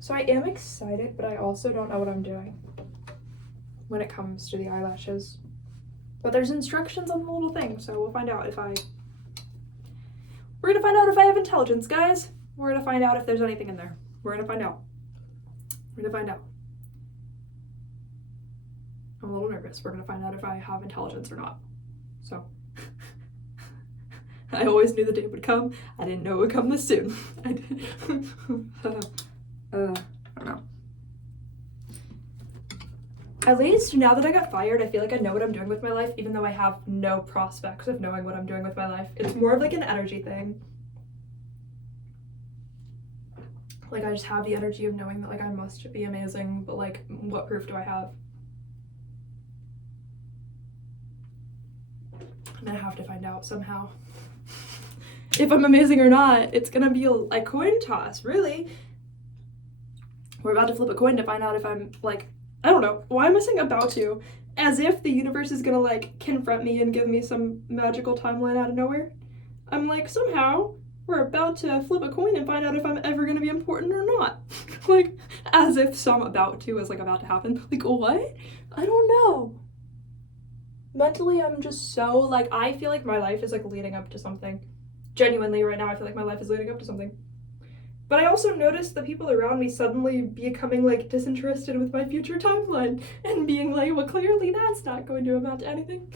So I am excited, but I also don't know what I'm doing when it comes to the eyelashes. But there's instructions on the little thing, so we'll find out if I... We're gonna find out if I have intelligence, guys. We're gonna find out if there's anything in there. We're gonna find out. We're gonna find out. I'm a little nervous. We're gonna find out if I have intelligence or not. So, I always knew the day would come. I didn't know it would come this soon. I did. I don't know. At least now that I got fired, I feel like I know what I'm doing with my life, even though I have no prospects of knowing what I'm doing with my life. It's more of like an energy thing. Like, I just have the energy of knowing that, like, I must be amazing, but, like, what proof do I have? I'm gonna have to find out somehow. If I'm amazing or not, it's gonna be a coin toss, really. We're about to flip a coin to find out if I'm, like, I don't know. Why am I saying about to? As if the universe is gonna, like, confront me and give me some magical timeline out of nowhere. I'm like, somehow, we're about to flip a coin and find out if I'm ever gonna be important or not. Like, as if some about to is, like, about to happen. Like, what? I don't know. Mentally, I'm just so, like, I feel like my life is, like, leading up to something. Genuinely, right now, I feel like my life is leading up to something. But I also noticed the people around me suddenly becoming, like, disinterested with my future timeline and being like, well, clearly that's not going to amount to anything.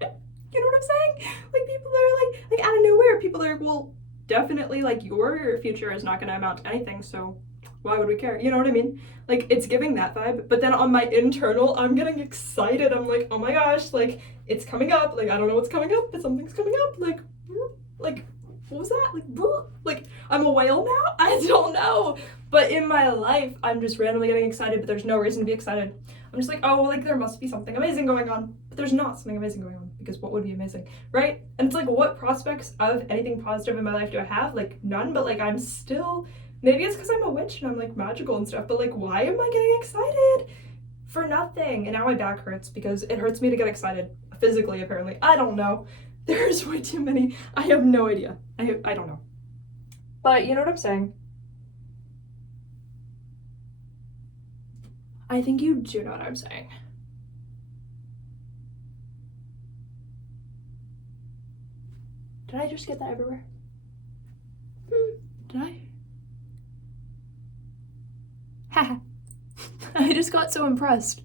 You know what I'm saying? Like, people are like out of nowhere, people are like, well, definitely, like, your future is not going to amount to anything, so why would we care? You know what I mean? Like, it's giving that vibe. But then on my internal, I'm getting excited. I'm like, oh my gosh, like, it's coming up. Like, I don't know what's coming up, but something's coming up. Like, what was that? Like, I'm a whale now? I don't know. But in my life, I'm just randomly getting excited, but there's no reason to be excited. I'm just like, oh, like, there must be something amazing going on. But there's not something amazing going on, because what would be amazing, right? And it's like, what prospects of anything positive in my life do I have? Like, none, but, like, I'm still, maybe it's because I'm a witch and I'm, like, magical and stuff, but, like, why am I getting excited? For nothing. And now my back hurts because it hurts me to get excited, physically, apparently. I don't know. There's way too many. I have no idea. I don't know. But you know what I'm saying? I think you do know what I'm saying. Did I just get that everywhere? Did I? Haha. I just got so impressed.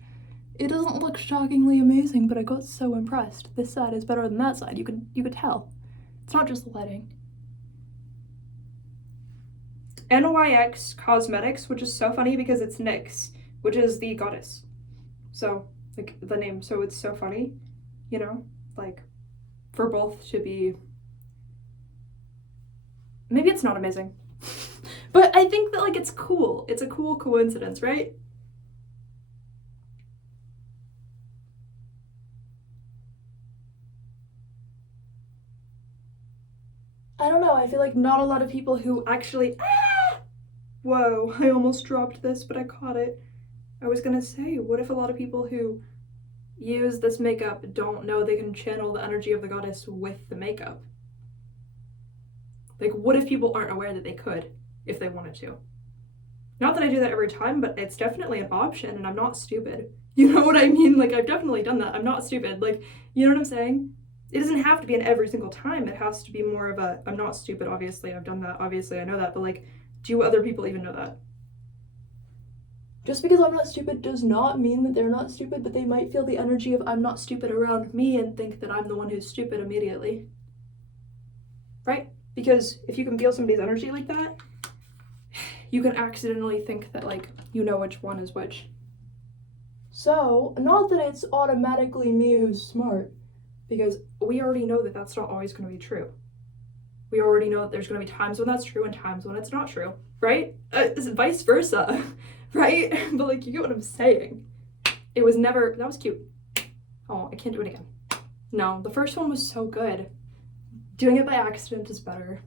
It doesn't look shockingly amazing, but I got so impressed. This side is better than that side. You could tell. It's not just the lighting. NYX Cosmetics, which is so funny because it's Nyx, which is the goddess. So, like, the name. So it's so funny, you know? Like, for both to be... Maybe it's not amazing. But I think that, like, it's cool. It's a cool coincidence, right? I don't know, I feel like not a lot of people who actually, whoa, I almost dropped this, but I caught it. I was gonna say, what if a lot of people who use this makeup don't know they can channel the energy of the goddess with the makeup? Like, what if people aren't aware that they could, if they wanted to? Not that I do that every time, but it's definitely an option, and I'm not stupid. You know what I mean? Like, I've definitely done that. I'm not stupid. Like, you know what I'm saying? It doesn't have to be in every single time. It has to be more of a, I'm not stupid, obviously, I've done that, obviously, I know that, but, like, do other people even know that? Just because I'm not stupid does not mean that they're not stupid, but they might feel the energy of I'm not stupid around me and think that I'm the one who's stupid immediately. Right? Because if you can feel somebody's energy like that, you can accidentally think that, like, you know which one is which. So, not that it's automatically me who's smart, because we already know that that's not always going to be true. We already know that there's going to be times when that's true and times when it's not true, right? It's vice versa, right? But, like, you get what I'm saying. It was never, that was cute. Oh, I can't do it again. No, the first one was so good. Doing it by accident is better.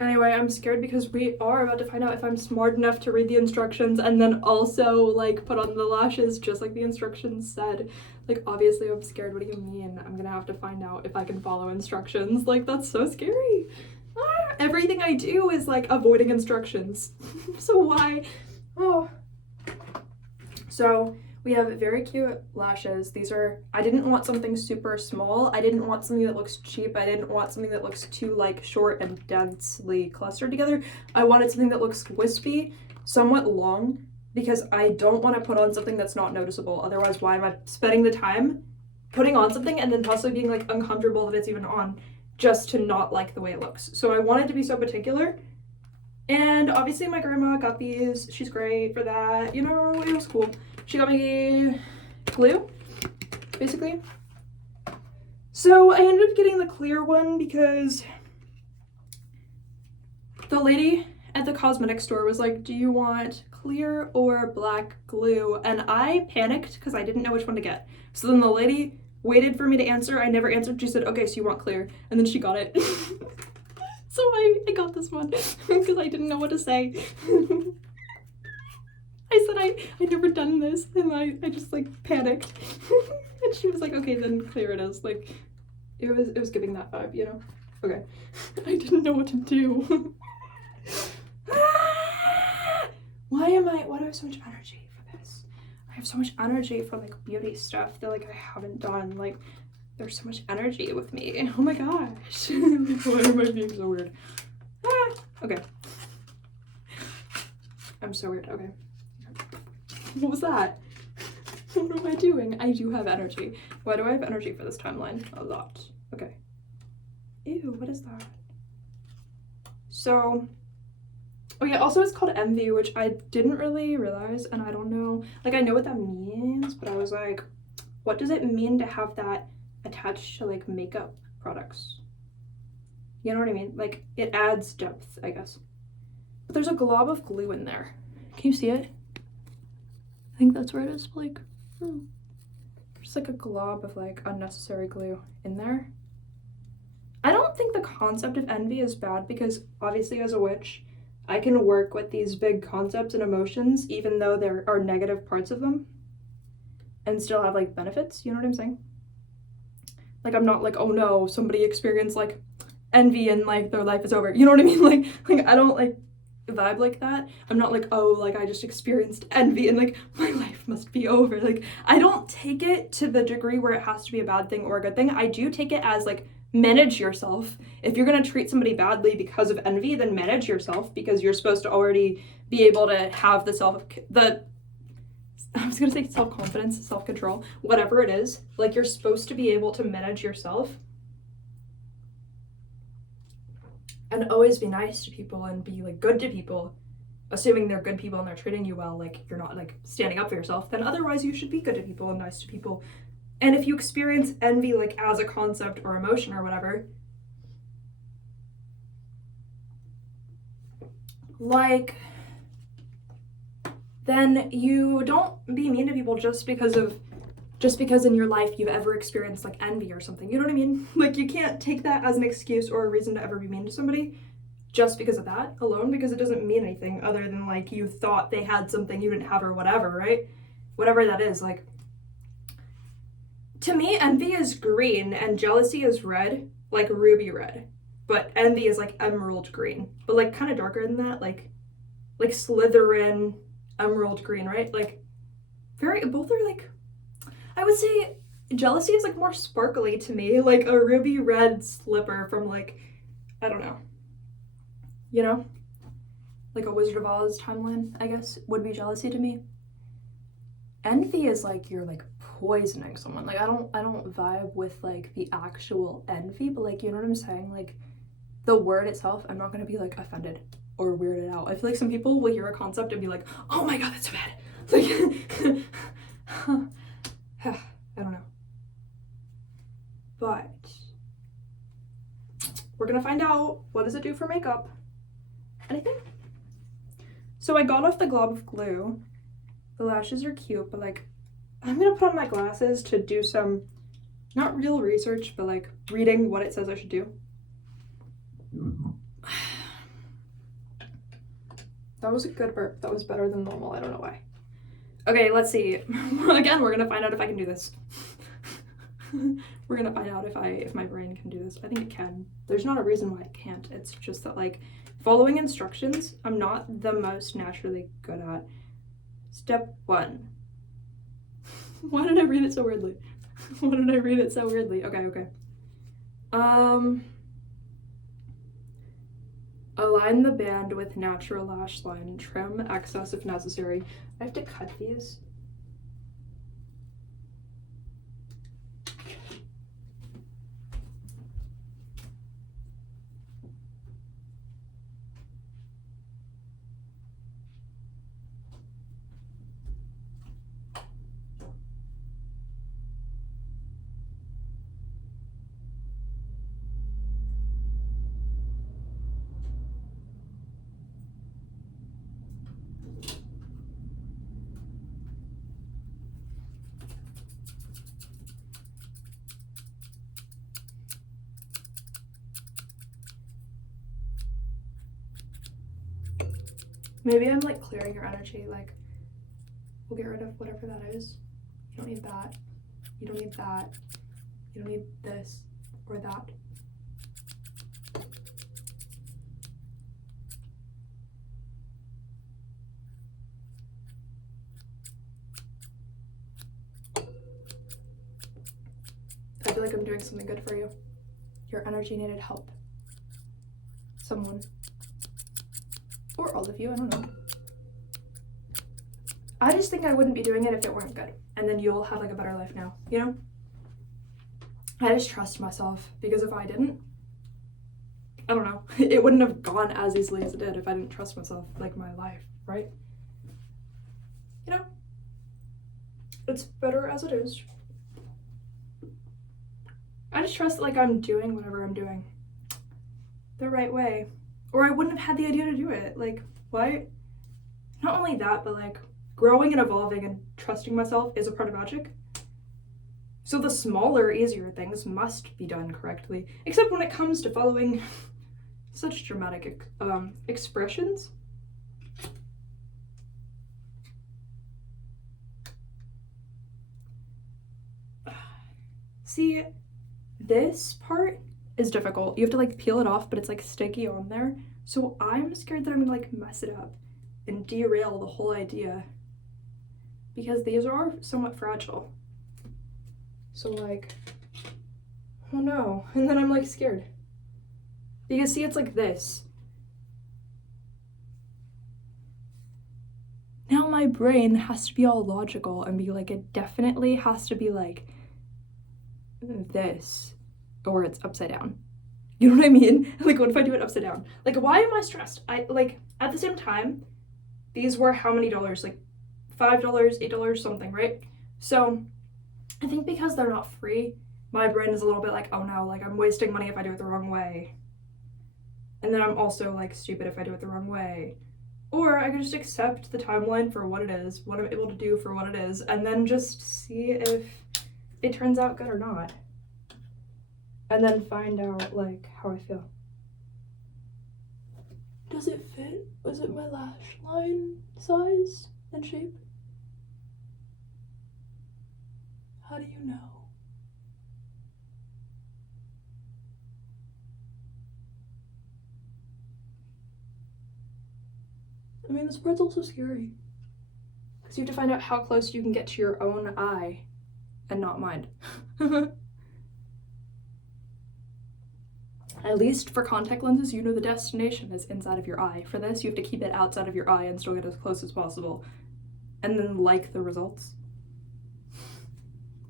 Anyway, I'm scared because we are about to find out if I'm smart enough to read the instructions and then also like put on the lashes just like the instructions said. Like, obviously I'm scared. What do you mean? I'm gonna have to find out if I can follow instructions. Like, that's so scary. Everything I do is like avoiding instructions. So why? Oh. So we have very cute lashes. These are, I didn't want something super small. I didn't want something that looks cheap. I didn't want something that looks too like short and densely clustered together. I wanted something that looks wispy, somewhat long, because I don't want to put on something that's not noticeable. Otherwise, why am I spending the time putting on something and then possibly being like uncomfortable that it's even on just to not like the way it looks? So I wanted to be so particular. And obviously my grandma got these. She's great for that. You know, it was cool. She got me glue, basically. So I ended up getting the clear one because the lady at the cosmetic store was like, do you want clear or black glue? And I panicked because I didn't know which one to get. So then the lady waited for me to answer. I never answered. She said, okay, so you want clear. And then she got it. So I got this one because I didn't know what to say. I said I'd never done this, and I just like panicked. And she was like, okay, then clear it is. Like, it was giving that vibe, you know? Okay. I didn't know what to do. Why do I have so much energy for this? I have so much energy for like beauty stuff that like I haven't done. Like, there's so much energy with me. Oh my gosh. Why am I being so weird? Okay. I'm so weird. Okay. What was that? What am I doing? I do have energy. Why do I have energy for this timeline? A lot. Okay. Ew, what is that? So, oh yeah, also it's called envy, which I didn't really realize, and I don't know. Like, I know what that means, but I was like, what does it mean to have that attached to like makeup products? You know what I mean? Like, it adds depth, I guess. But there's a glob of glue in there. Can you see it? I think that's where it is. Like, there's like a glob of like unnecessary glue in there. I don't think the concept of envy is bad because obviously as a witch, I can work with these big concepts and emotions even though there are negative parts of them and still have like benefits. You know what I'm saying? Like, I'm not like, oh no, somebody experienced like envy and like their life is over. You know what I mean? Like I don't like vibe like that. I'm not like, oh, like I just experienced envy and like my life must be over. Like, I don't take it to the degree where it has to be a bad thing or a good thing. I do take it as like, manage yourself. If you're gonna treat somebody badly because of envy, then manage yourself because you're supposed to already be able to have I was gonna say self-confidence, self-control, whatever it is. Like, you're supposed to be able to manage yourself and always be nice to people and be like good to people, assuming they're good people and they're treating you well, like you're not like standing up for yourself, then otherwise you should be good to people and nice to people. And if you experience envy like as a concept or emotion or whatever, like, then you don't be mean to people just because in your life you've ever experienced like envy or something. You know what I mean? Like, you can't take that as an excuse or a reason to ever be mean to somebody just because of that alone, because it doesn't mean anything other than like you thought they had something you didn't have or whatever, right? Whatever that is. Like, to me, envy is green and jealousy is red, like ruby red. But envy is like emerald green, but like kind of darker than that, like Slytherin emerald green, right? Like, both are like, I would say jealousy is like more sparkly to me, like a ruby red slipper from like, I don't know, you know, like a Wizard of Oz timeline, I guess, would be jealousy to me. Envy is like you're like poisoning someone. Like, I don't vibe with like the actual envy, but like, you know what I'm saying? Like, the word itself, I'm not gonna be like offended or weirded out. I feel like some people will hear a concept and be like, oh my god, that's so bad. Like, I don't know. But we're gonna find out, what does it do for makeup? Anything? So I got off the glob of glue. The lashes are cute, but like, I'm gonna put on my glasses to do some, not real research, but like reading what it says I should do. That was a good burp. That was better than normal. I don't know why. Okay, let's see. Again, we're gonna find out if I can do this. We're gonna find out if my brain can do this. I think it can. There's not a reason why it can't. It's just that, like, following instructions, I'm not the most naturally good at. Step 1. Why did I read it so weirdly? Why did I read it so weirdly? Okay. Align the band with natural lash line. Trim excess if necessary. I have to cut these. Maybe I'm like clearing your energy, like we'll get rid of whatever that is. You don't need that. You don't need that. You don't need this or that. I feel like I'm doing something good for you. Your energy needed help. Someone. Or all of you, I don't know. I just think I wouldn't be doing it if it weren't good. And then you'll have like a better life now, you know? I just trust myself, because if I didn't, I don't know, it wouldn't have gone as easily as it did if I didn't trust myself, like my life, right? You know? It's better as it is. I just trust like I'm doing whatever I'm doing the right way. Or I wouldn't have had the idea to do it. Like, why? Not only that, but like growing and evolving and trusting myself is a part of magic. So the smaller, easier things must be done correctly. Except when it comes to following such dramatic expressions. See, this part is difficult. You have to like peel it off, but it's like sticky on there. So I'm scared that I'm gonna like mess it up and derail the whole idea, because these are somewhat fragile. So like, oh no. And then I'm like scared. Because see, it's like this. Now my brain has to be all logical and be like, it definitely has to be like this, or it's upside down. You know what I mean? Like, what if I do it upside down? Like, why am I stressed? I like, at the same time, these were how many dollars? Like $5, $8, something, right? So I think because they're not free, my brain is a little bit like, oh no, like I'm wasting money if I do it the wrong way. And then I'm also like stupid if I do it the wrong way. Or I could just accept the timeline for what it is, what I'm able to do for what it is, and then just see if it turns out good or not. And then find out like how I feel. Does it fit? Was it my lash line size and shape? How do you know? I mean, this part's also scary, because you have to find out how close you can get to your own eye and not mine. At least for contact lenses, you know the destination is inside of your eye. For this, you have to keep it outside of your eye and still get as close as possible. And then like the results.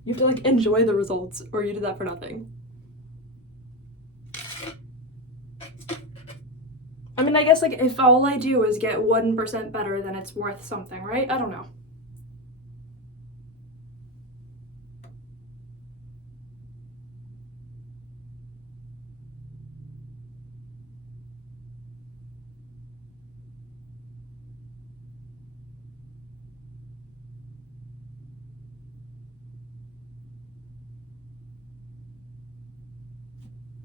You have to like enjoy the results, or you did that for nothing. I mean, I guess like if all I do is get 1% better, then it's worth something, right? I don't know.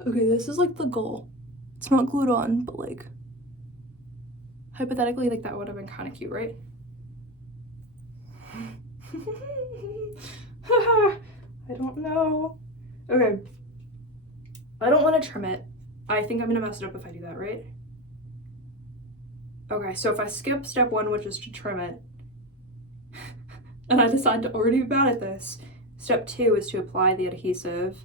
Okay, this is like the goal. It's not glued on, but like, Hypothetically, like that would have been kind of cute, right? I don't know. Okay. I don't want to trim it. I think I'm gonna mess it up if I do that, right? Okay, so if I skip step 1, which is to trim it, and I decide to already be bad at this, step 2 is to apply the adhesive.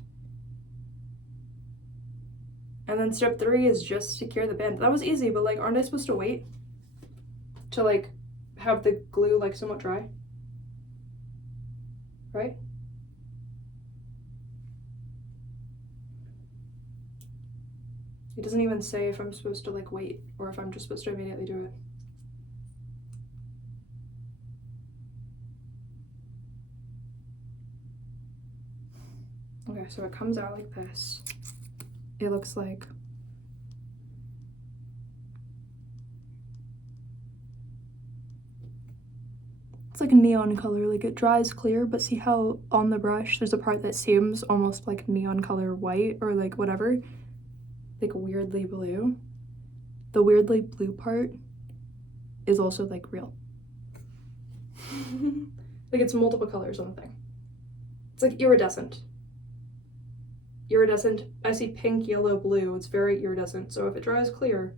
And then step 3 is just secure the band. That was easy, but like, aren't I supposed to wait to like have the glue like somewhat dry? Right? It doesn't even say if I'm supposed to like wait or if I'm just supposed to immediately do it. Okay, so it comes out like this. It looks like it's like a neon color, like it dries clear, but see how on the brush there's a part that seems almost like neon color white or like whatever, like weirdly blue. The weirdly blue part is also like real. Like it's multiple colors on the thing. It's like iridescent. Iridescent. I see pink, yellow, blue. It's very iridescent. So if it dries clear,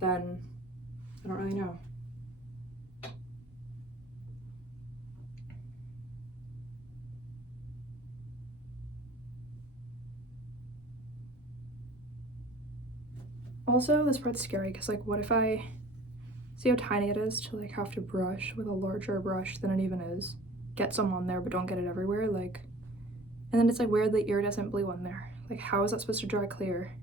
then I don't really know. Also, this part's scary because like what if I see how tiny it is to like have to brush with a larger brush than it even is, get some on there but don't get it everywhere, like, and then it's like weirdly iridescent blue on there. Like how is that supposed to dry clear?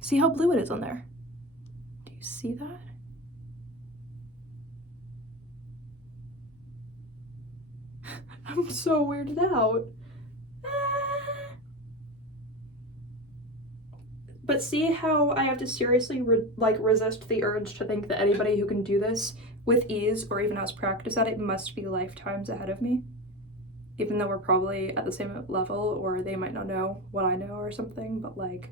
See how blue it is on there? Do you see that? I'm so weirded out. But see how I have to seriously resist the urge to think that anybody who can do this with ease or even has practice at it must be lifetimes ahead of me, even though we're probably at the same level or they might not know what I know or something, but like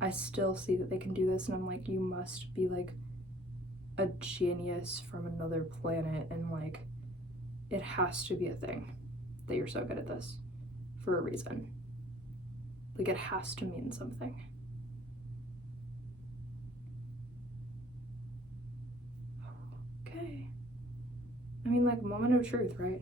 I still see that they can do this and I'm like, you must be like a genius from another planet and like it has to be a thing that you're so good at this for a reason. Like it has to mean something. Okay. I mean, like, moment of truth, right?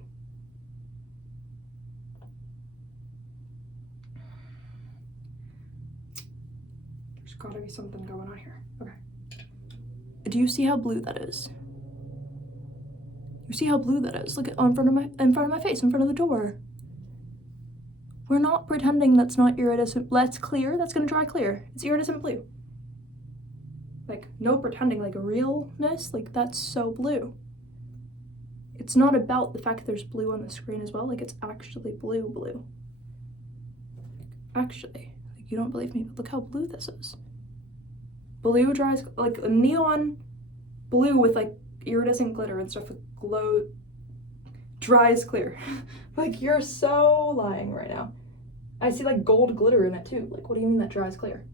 There's gotta be something going on here. Okay. Do you see how blue that is? You see how blue that is? Look at in front of my face, in front of the door. We're not pretending that's not iridescent. That's clear. That's gonna dry clear. It's iridescent blue. Like, no pretending, like realness, like that's so blue. It's not about the fact that there's blue on the screen as well, like it's actually blue. Actually, like you don't believe me, but look how blue this is. Blue dries, like a neon blue with like iridescent glitter and stuff with glow, dries clear. Like you're so lying right now. I see like gold glitter in it too. Like what do you mean that dries clear?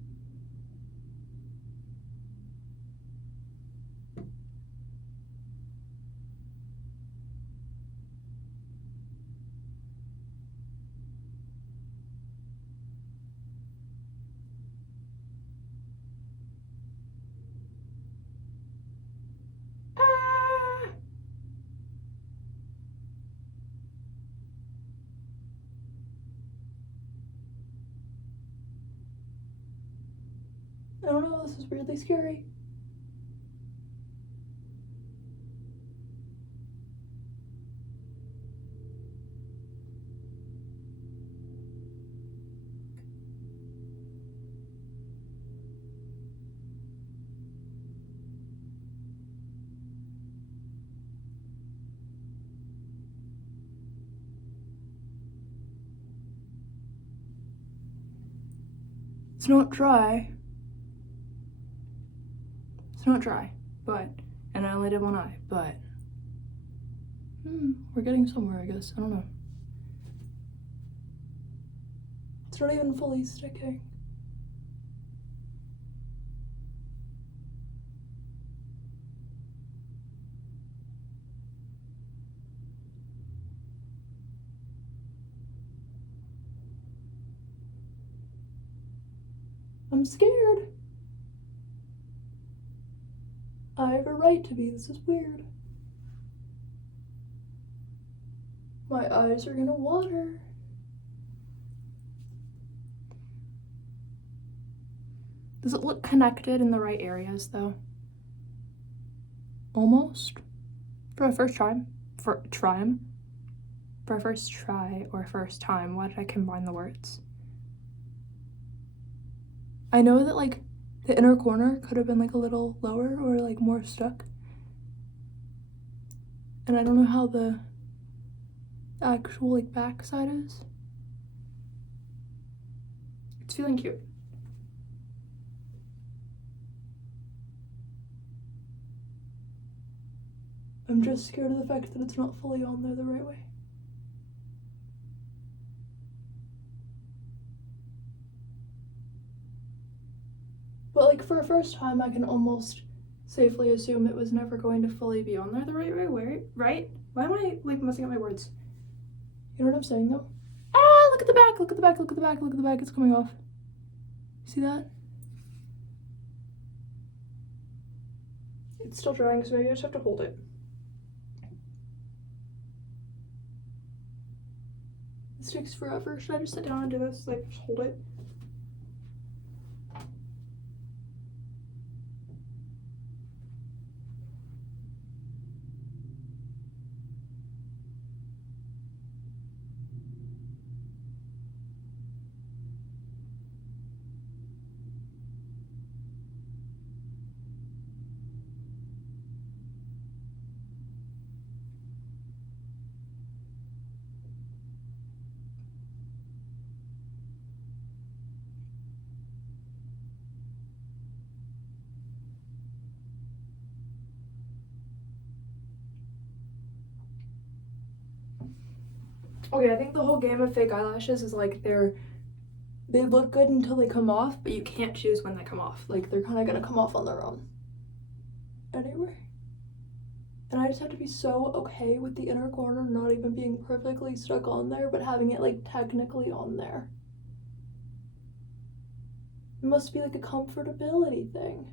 I don't know, this is weirdly scary. It's not dry. It's not dry, but, and I only did one eye, but we're getting somewhere, I guess. I don't know. It's not even fully sticking. I'm scared. I have a right to be. This is weird. My eyes are gonna water. Does it look connected in the right areas though? Almost. For a first time. For a first try or first time. Why did I combine the words? I know that like the inner corner could have been like a little lower or like more stuck. And I don't know how the actual like back side is. It's feeling cute. I'm just scared of the fact that it's not fully on there the right way. But like for a first time, I can almost safely assume it was never going to fully be on there the right way, right? Why am I like messing up my words? You know what I'm saying though? Ah, look at the back, look at the back, look at the back, look at the back, it's coming off. See that? It's still drying, so maybe I just have to hold it. This takes forever. Should I just sit down and do this? Like, just hold it? Okay, I think the whole game of fake eyelashes is like they look good until they come off, but you can't choose when they come off. Like they're kind of gonna come off on their own. Anyway. And I just have to be so okay with the inner corner not even being perfectly stuck on there, but having it like technically on there. It must be like a comfortability thing.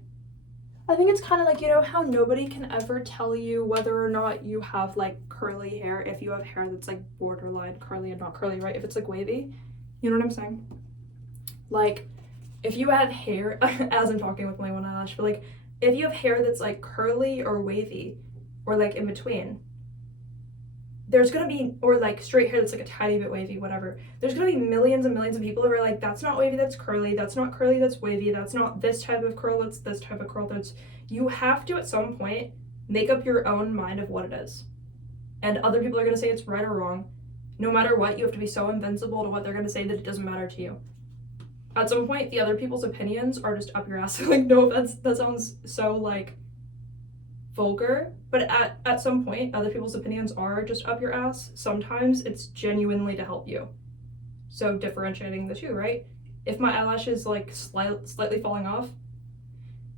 I think it's kind of like, you know how nobody can ever tell you whether or not you have like curly hair if you have hair that's like borderline curly and not curly, right? If it's like wavy, you know what I'm saying? Like if you have hair, as I'm talking with my one eyelash, but like if you have hair that's like curly or wavy or like in between, there's gonna be, or like straight hair that's like a tiny bit wavy, whatever, there's gonna be millions and millions of people who are like, that's not wavy, that's curly, that's not curly, that's wavy, that's not this type of curl, that's this type of curl. That's, you have to at some point make up your own mind of what it is, and other people are gonna say it's right or wrong. No matter what, you have to be so invincible to what they're gonna say that it doesn't matter to you. At some point the other people's opinions are just up your ass. Like, no offense, that sounds so like vulgar, but at some point other people's opinions are just up your ass. Sometimes it's genuinely to help you. So differentiating the two, right? If my eyelash is like slightly falling off,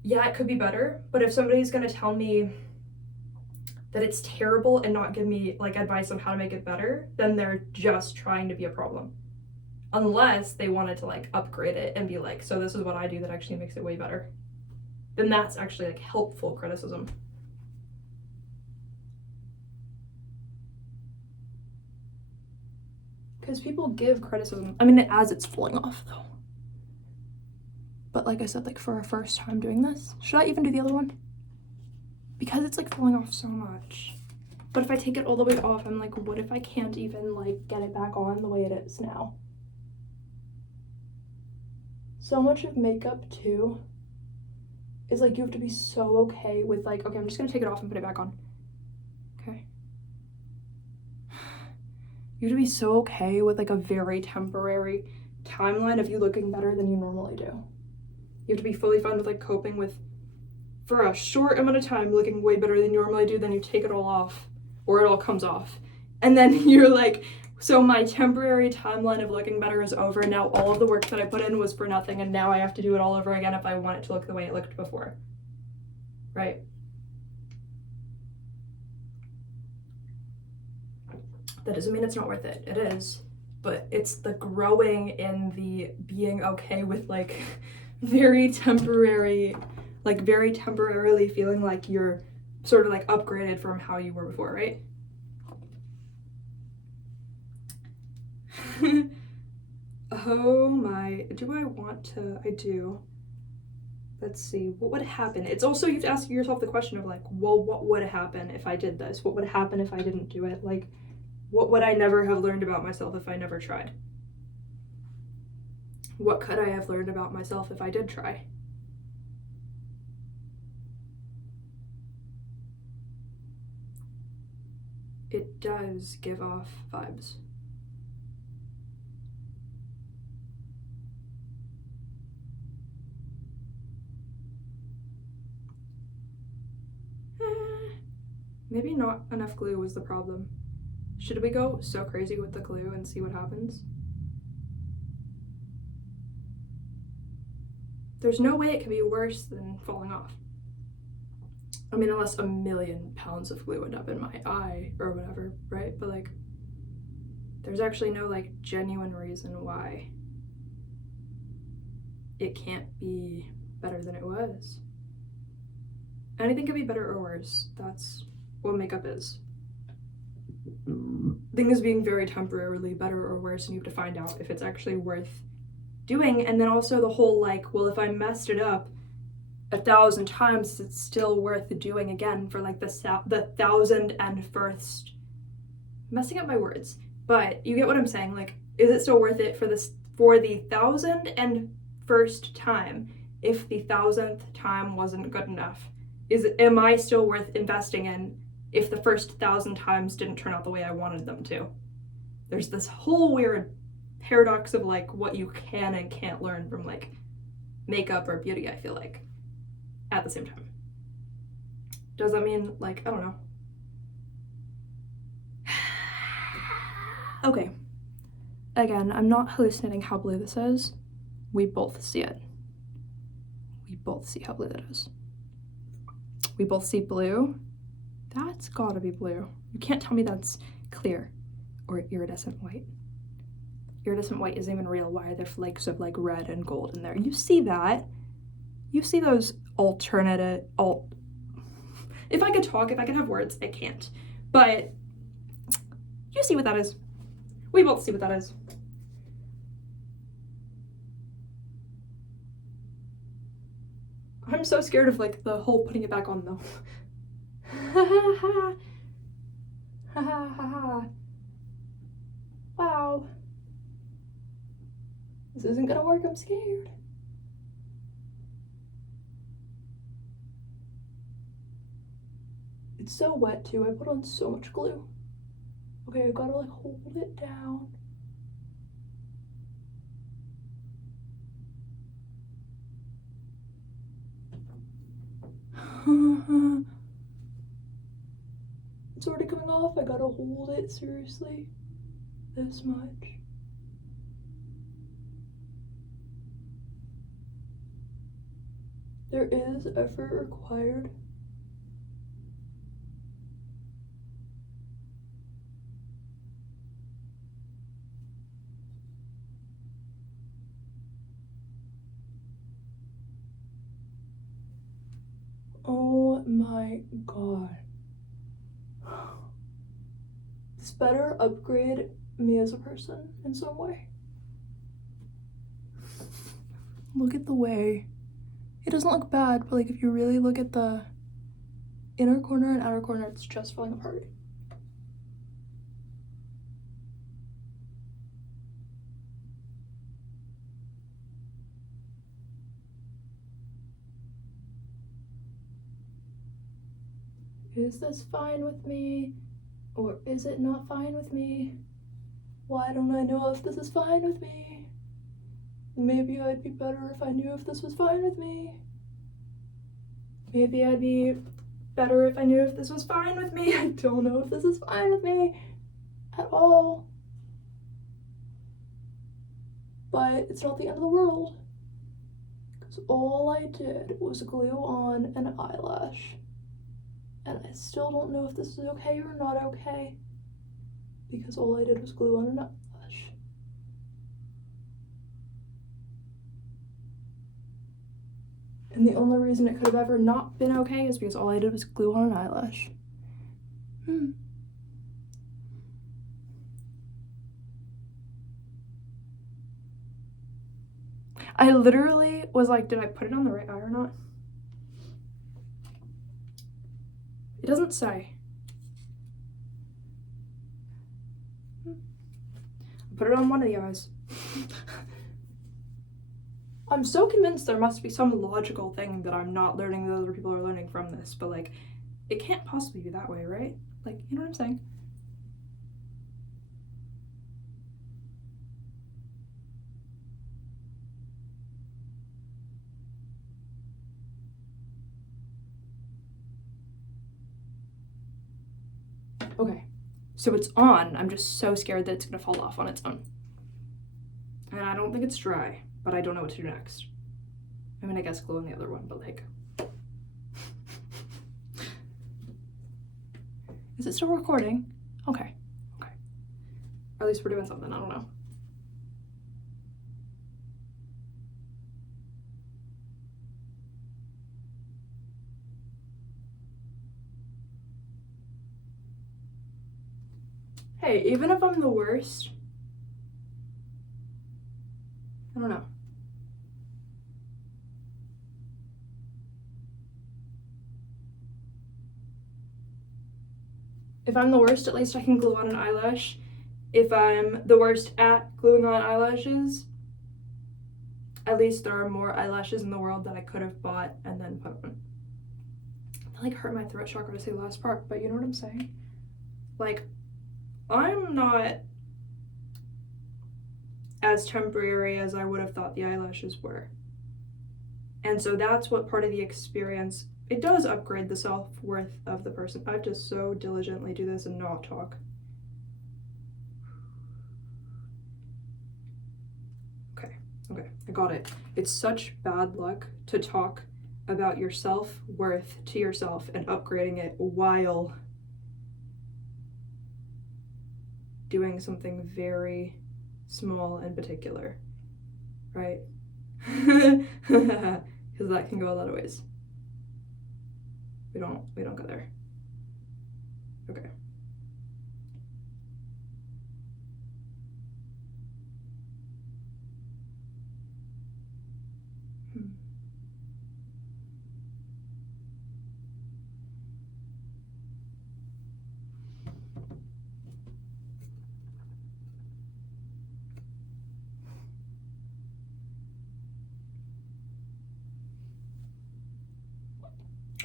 yeah, it could be better, but if somebody's gonna tell me that it's terrible and not give me like advice on how to make it better, then they're just trying to be a problem. Unless they wanted to like upgrade it and be like, so this is what I do that actually makes it way better, then that's actually like helpful criticism. Because people give criticism, I mean, as it's falling off though. But like I said, like for a first time doing this, should I even do the other one? Because it's like falling off so much. But if I take it all the way off, I'm like, what if I can't even like get it back on the way it is now? So much of makeup too is like you have to be so okay with like, okay, I'm just gonna take it off and put it back on. Okay. You have to be so okay with like a very temporary timeline of you looking better than you normally do. You have to be fully fine with like coping with, for a short amount of time, looking way better than you normally do, then you take it all off, or it all comes off. And then you're like, so my temporary timeline of looking better is over, and now all of the work that I put in was for nothing, and now I have to do it all over again if I want it to look the way it looked before. Right? That doesn't mean it's not worth it. It is. But it's the growing in the being okay with like very temporary, like very temporarily feeling like you're sort of like upgraded from how you were before, right? Oh my, do I want to? I do. Let's see, what would happen? It's also, you have to ask yourself the question of like, well, what would happen if I did this? What would happen if I didn't do it? Like, what would I never have learned about myself if I never tried? What could I have learned about myself if I did try? It does give off vibes. Maybe not enough glue was the problem. Should we go so crazy with the glue and see what happens? There's no way it can be worse than falling off. I mean, unless 1,000,000 pounds of glue end up in my eye or whatever, right? But like, there's actually no like genuine reason why it can't be better than it was. Anything can be better or worse. That's what makeup is. Things being very temporarily better or worse, and you have to find out if it's actually worth doing. And then also the whole like, well, if I messed it up 1,000 times, it's still worth doing again for like the 1,001st. Messing up my words, but you get what I'm saying. Like, is it still worth it for the 1,001st time if the 1,000th time wasn't good enough? Am I still worth investing in if the first 1,000 times didn't turn out the way I wanted them to? There's this whole weird paradox of like what you can and can't learn from like makeup or beauty, I feel like, at the same time. Does that mean like, I don't know. Okay. Again, I'm not hallucinating how blue this is. We both see it. We both see how blue that is. We both see blue. That's gotta be blue. You can't tell me that's clear or iridescent white. Iridescent white isn't even real. Why are there flakes of like red and gold in there? You see that. You see those if I could talk, if I could have words, I can't. But you see what that is. We both see what that is. I'm so scared of like the whole putting it back on though. Wow. This isn't gonna work, I'm scared. It's so wet too, I put on so much glue. Okay, I gotta like hold it down. It's already coming off, I gotta hold it seriously. This much. There is effort required. Oh my god. This better upgrade me as a person in some way. Look at the way. It doesn't look bad, but like if you really look at the inner corner and outer corner, it's just falling apart. Is this fine with me? Or is it not fine with me? Why don't I know if this is fine with me? Maybe I'd be better if I knew if this was fine with me. Maybe I'd be better if I knew if this was fine with me. I don't know if this is fine with me at all. But it's not the end of the world. Because all I did was glue on an eyelash. And I still don't know if this is okay or not okay. Because all I did was glue on an eyelash. And the only reason it could have ever not been okay is because all I did was glue on an eyelash. I literally was like, did I put it on the right eye or not? It doesn't say. Put it on one of the eyes. I'm so convinced there must be some logical thing that I'm not learning that other people are learning from this, but like, it can't possibly be that way, right? Like, you know what I'm saying? Okay, so it's on. I'm just so scared that it's gonna fall off on its own. And I don't think it's dry, but I don't know what to do next. I mean, I guess glue on the other one, but like... Is it still recording? Okay, okay. Or at least we're doing something, I don't know. Hey, even if I'm the worst, I don't know. If I'm the worst, at least I can glue on an eyelash. If I'm the worst at gluing on eyelashes, at least there are more eyelashes in the world that I could have bought and then put on. It like hurt my throat chakra to say the last part, but you know what I'm saying? Like, I'm not as temporary as I would have thought the eyelashes were. And so that's what part of the experience, it does upgrade the self-worth of the person. I have to so diligently do this and not talk. Okay, I got it. It's such bad luck to talk about your self-worth to yourself and upgrading it while doing something very small and particular, right? Because that can go a lot of ways. We don't go there. Okay.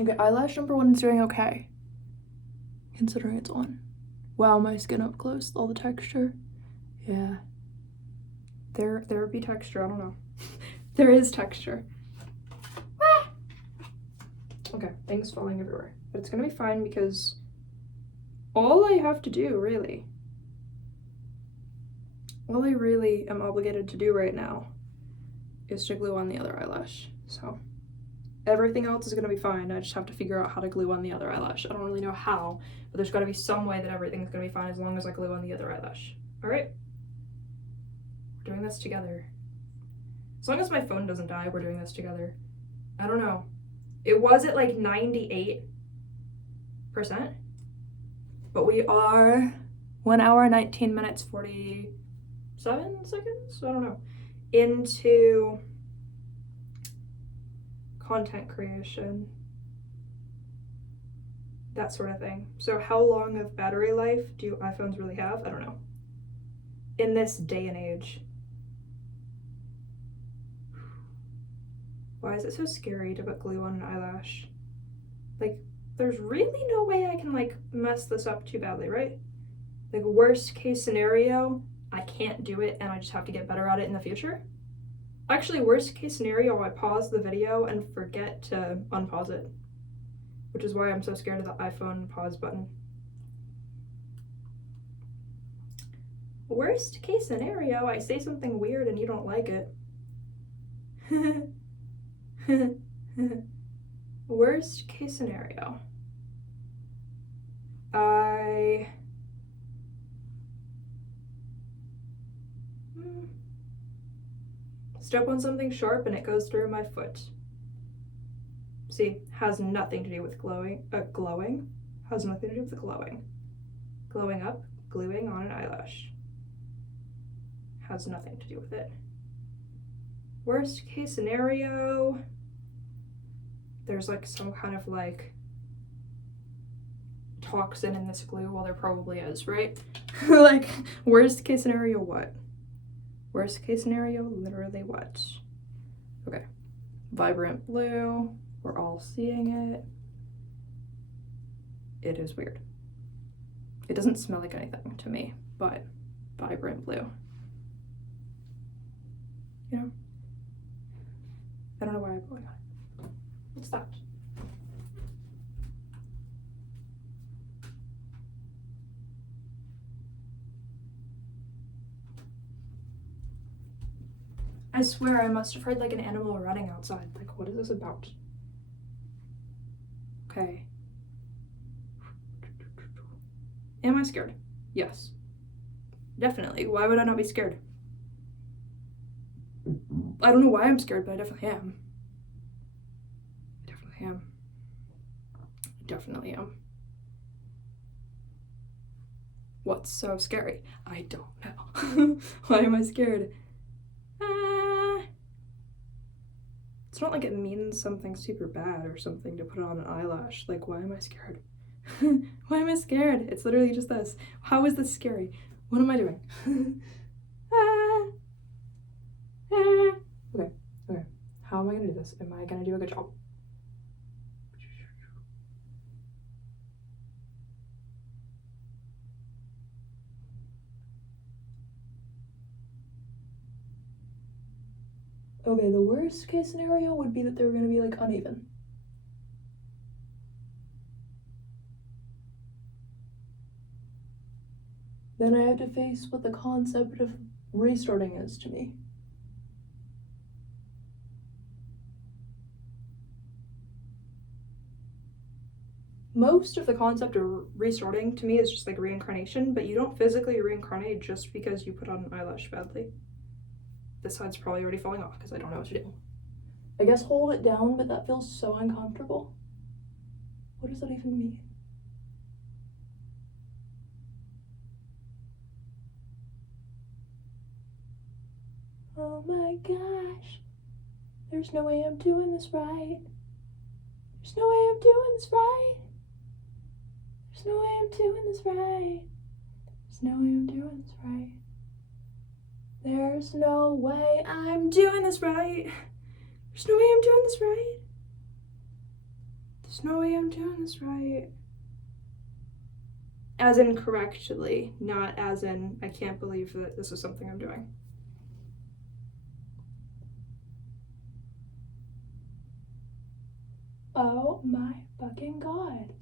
Okay, eyelash number 1 is doing okay, considering it's on. Wow, my skin up close, all the texture. Yeah. There be texture, I don't know. There is texture. Ah! Okay, things falling everywhere. But it's gonna be fine because all I have to do, really, all I really am obligated to do right now is to glue on the other eyelash. So everything else is gonna be fine. I just have to figure out how to glue on the other eyelash. I don't really know how, but there's gotta be some way that everything's gonna be fine as long as I glue on the other eyelash. All right? We're doing this together. As long as my phone doesn't die, we're doing this together. I don't know. It was at like 98%, but we are 1 hour, 19 minutes, 47 seconds? I don't know. Into content creation, that sort of thing. So how long of battery life do iPhones really have? I don't know. In this day and age. Why is it so scary to put glue on an eyelash? Like, there's really no way I can like mess this up too badly, right? Like, worst case scenario, I can't do it and I just have to get better at it in the future. Actually, worst case scenario, I pause the video and forget to unpause it, which is why I'm so scared of the iPhone pause button. Worst case scenario, I say something weird and you don't like it. Worst case scenario, I step on something sharp and it goes through my foot. See, has nothing to do with glowing. Has nothing to do with the glowing. Glowing up, gluing on an eyelash. Has nothing to do with it. Worst case scenario, there's like some kind of like toxin in this glue. Well, there probably is, right? Like, worst case scenario, what? Worst case scenario, literally what? Okay, vibrant blue. We're all seeing it. It is weird. It doesn't smell like anything to me, but vibrant blue. You know? I don't know why I'm going on it. What's that? I swear I must have heard like an animal running outside. Like, what is this about? Okay. Am I scared? Yes. Definitely. Why would I not be scared? I don't know why I'm scared, but I definitely am. I definitely am. I definitely am. What's so scary? I don't know. Why am I scared? It's not like it means something super bad or something to put on an eyelash. Like, why am I scared? Why am I scared? It's literally just this. How is this scary? What am I doing? Okay. How am I gonna do this? Am I gonna do a good job? Okay, the worst case scenario would be that they're gonna be like uneven. Then I have to face what the concept of restarting is to me. Most of the concept of restarting to me is just like reincarnation, but you don't physically reincarnate just because you put on an eyelash badly. This side's probably already falling off because I don't know what to do. I guess hold it down, but that feels so uncomfortable. What does that even mean? Oh my gosh. There's no way I'm doing this right. There's no way I'm doing this right. There's no way I'm doing this right. There's no way I'm doing this right. There's no way I'm doing this right. There's no way I'm doing this right. There's no way I'm doing this right. As in correctly, not as in I can't believe that this is something I'm doing. Oh my fucking god.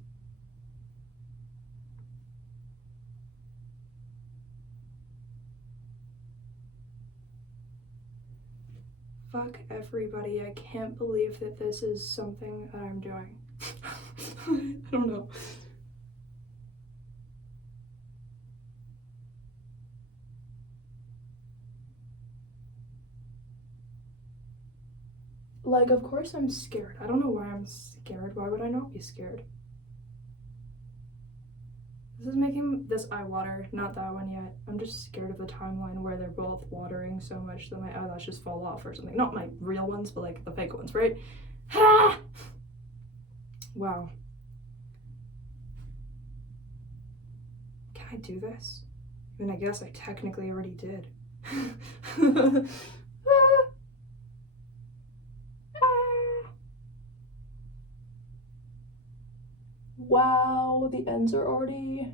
Fuck everybody, I can't believe that this is something that I'm doing. I don't know. Like, of course I'm scared. I don't know why I'm scared. Why would I not be scared? This is making this eye water, not that one yet. I'm just scared of the timeline where they're both watering so much that my eyelashes fall off or something. Not my real ones, but like the fake ones, right? Ha! Wow. Can I do this? I mean, I guess I technically already did. Wow, the ends are already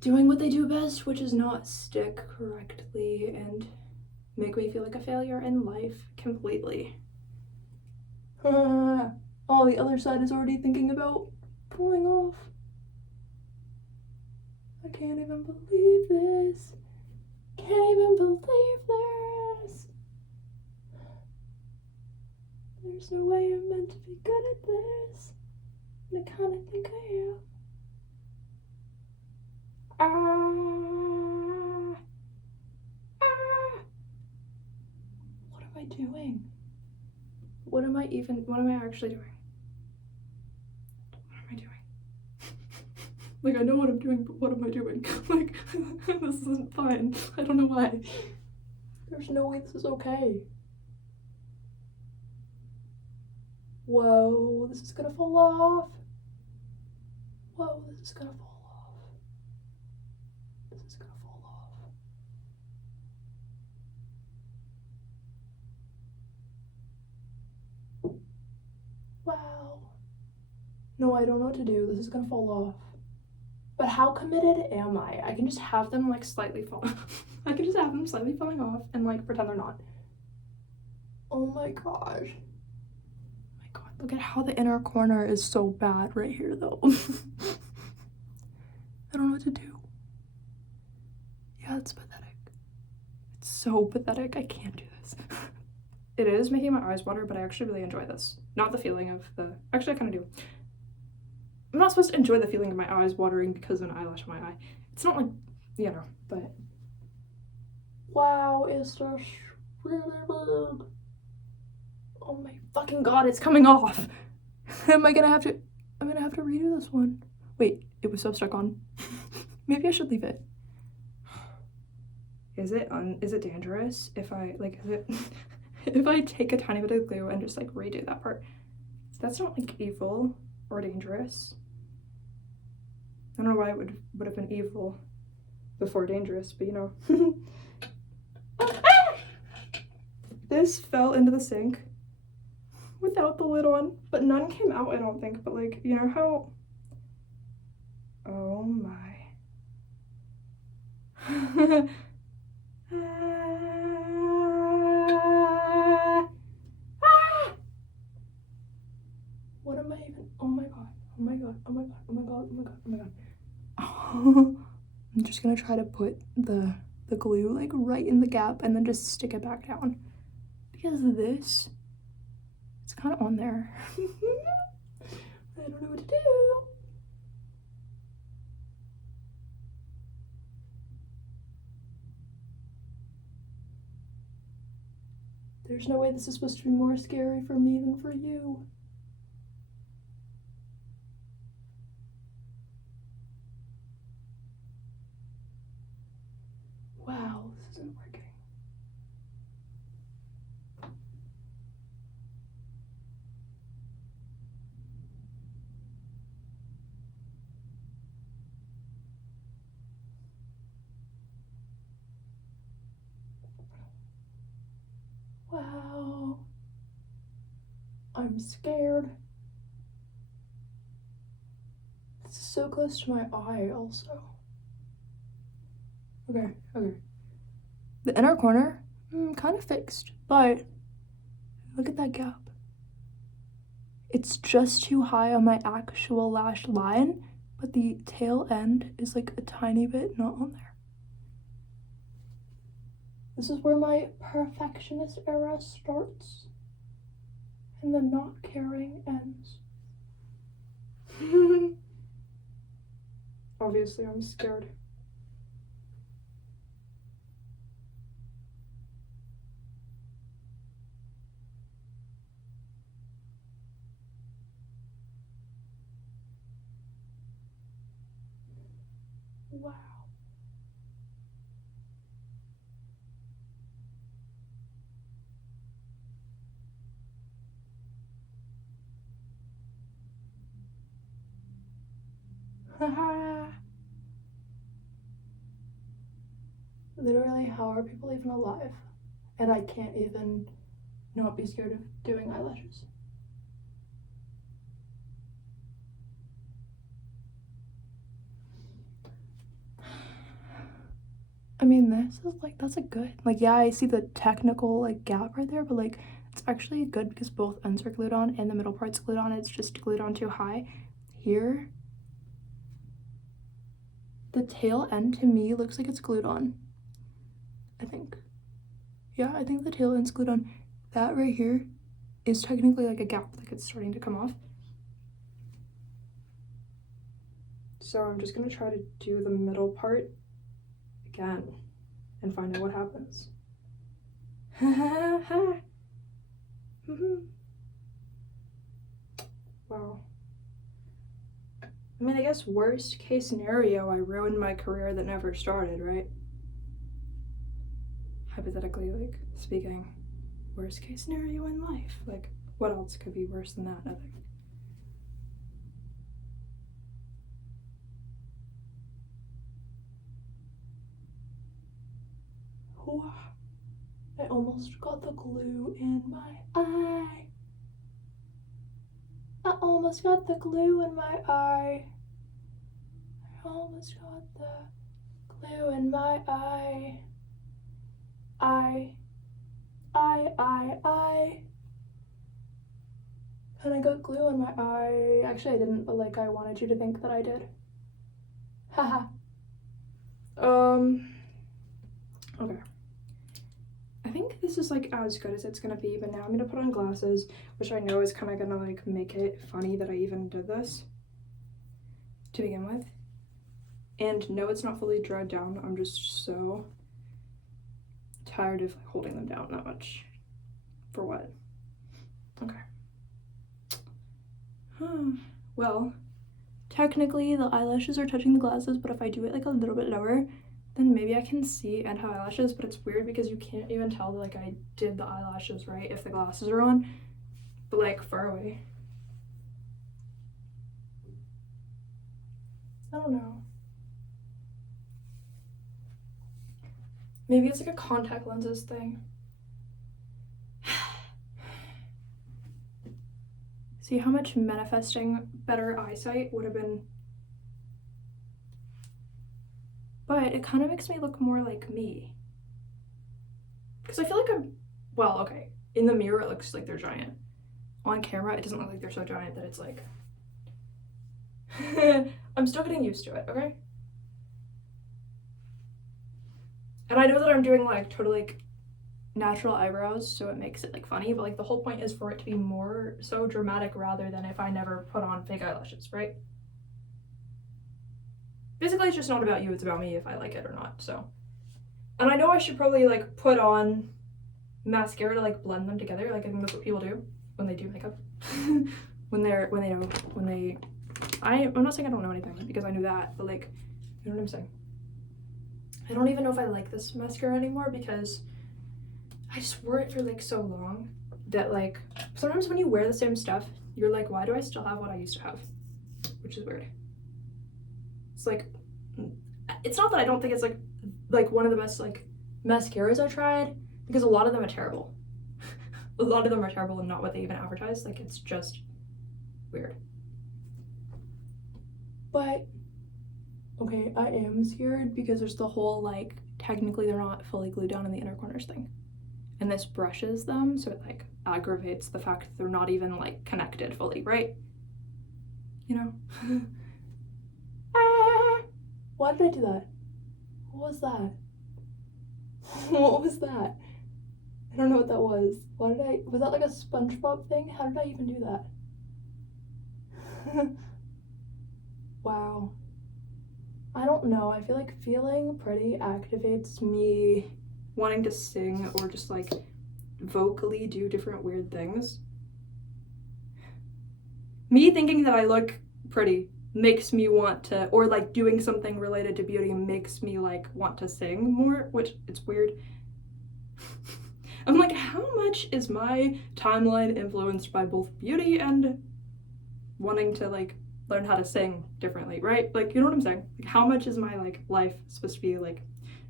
doing what they do best, which is not stick correctly and make me feel like a failure in life completely. Oh, the other side is already thinking about pulling off. I can't even believe this. Can't even believe this. There's no way I'm meant to be good at this. And I kind of think I am. What am I doing? what am I actually doing? What am I doing? Like, I know what I'm doing, but what am I doing? Like, this isn't fine. I don't know why. There's no way this is okay. Whoa, this is gonna fall off. Whoa, this is gonna fall off. This is gonna fall off. Wow. No, I don't know what to do. This is gonna fall off. But how committed am I? I can just have them like slightly fall. I can just have them slightly falling off and like pretend they're not. Oh my gosh. Oh my god, look at how the inner corner is so bad right here though. I don't know what to do. Yeah, it's pathetic. It's so pathetic. I can't do this. It is making my eyes water, but I actually really enjoy this. Not the feeling of the... Actually, I kind of do. I'm not supposed to enjoy the feeling of my eyes watering because of an eyelash on my eye. It's not like, you know, but... Wow, is this really big? Oh my fucking god, it's coming off! I'm gonna have to redo this one. Wait, it was so stuck on. Maybe I should leave it. Is it dangerous if I, like, is it... if I take a tiny bit of glue and just, like, redo that part? That's not, like, evil or dangerous. I don't know why it would have been evil before dangerous, but you know. This fell into the sink without the lid on, but none came out, I don't think, but like, you know how... Oh my. What am I even... Oh my god. Oh my god. Oh my god. Oh my god. Oh my god. Oh my god. I'm just gonna try to put the glue like right in the gap and then just stick it back down. Because of this, it's kind of on there. I don't know what to do. There's no way this is supposed to be more scary for me than for you. Wow, this isn't working. Wow. I'm scared. It's so close to my eye also. Okay. The inner corner, kind of fixed, but look at that gap. It's just too high on my actual lash line, but the tail end is like a tiny bit not on there. This is where my perfectionist era starts, and the not caring ends. Obviously, I'm scared. Wow. Literally, how are people even alive? And I can't even not be scared of doing eyelashes. I mean, this is like, that's a good, like, yeah, I see the technical like gap right there, but like it's actually good because both ends are glued on and the middle part's glued on. It's just glued on too high. Here, the tail end to me looks like it's glued on, I think. Yeah, I think the tail end's glued on. That right here is technically like a gap, like it's starting to come off. So I'm just gonna try to do the middle part again and find out what happens. Wow. I mean, I guess worst case scenario, I ruined my career that never started, right? Hypothetically, like, speaking, worst case scenario in life. Like, what else could be worse than that? Nothing. Oh, I almost got the glue in my eye. I almost got the glue in my eye. I almost got the glue in my eye. I. And I got glue in my eye. Actually, I didn't, but like, I wanted you to think that I did. Haha. Okay. I think this is like as good as it's gonna be, but now I'm gonna put on glasses, which I know is kind of gonna like make it funny that I even did this to begin with. And no, it's not fully dried down. I'm just so tired of like holding them down that much. For what? Okay. Well, technically the eyelashes are touching the glasses, but if I do it like a little bit lower, then maybe I can see and have eyelashes. But it's weird because you can't even tell that like I did the eyelashes right if the glasses are on, but like far away. I don't know. Maybe it's like a contact lenses thing. See how much manifesting better eyesight would have been. But it kind of makes me look more like me. Because I feel like I'm, well, okay, in the mirror it looks like they're giant. On camera it doesn't look like they're so giant that it's like, I'm still getting used to it, okay? And I know that I'm doing like totally like natural eyebrows, so it makes it like funny, but like the whole point is for it to be more so dramatic rather than if I never put on fake eyelashes, right? Basically, it's just not about you, it's about me if I like it or not, so. And I know I should probably like put on mascara to like blend them together, like I think that's what people do when they do makeup. I'm not saying I don't know anything because I knew that, but like, you know what I'm saying? I don't even know if I like this mascara anymore because I just wore it for like so long that like sometimes when you wear the same stuff, you're like, why do I still have what I used to have? Which is weird. It's like, it's not that I don't think it's like one of the best like mascaras I tried, because a lot of them are terrible. A lot of them are terrible and not what they even advertise. Like, it's just weird. But okay, I am scared because there's the whole like technically they're not fully glued down in the inner corners thing, and this brushes them, so it like aggravates the fact that they're not even like connected fully, right? You know. Ah! Why did I do that? What was that? What was that? I don't know what that was. Was that like a SpongeBob thing? How did I even do that? Wow. I don't know. I feel like feeling pretty activates me wanting to sing or just like vocally do different weird things. Me thinking that I look pretty makes me want to, or like doing something related to beauty makes me like want to sing more, which it's weird. I'm like, how much is my timeline influenced by both beauty and wanting to like learn how to sing differently, right? Like, you know what I'm saying? Like, how much is my like life supposed to be like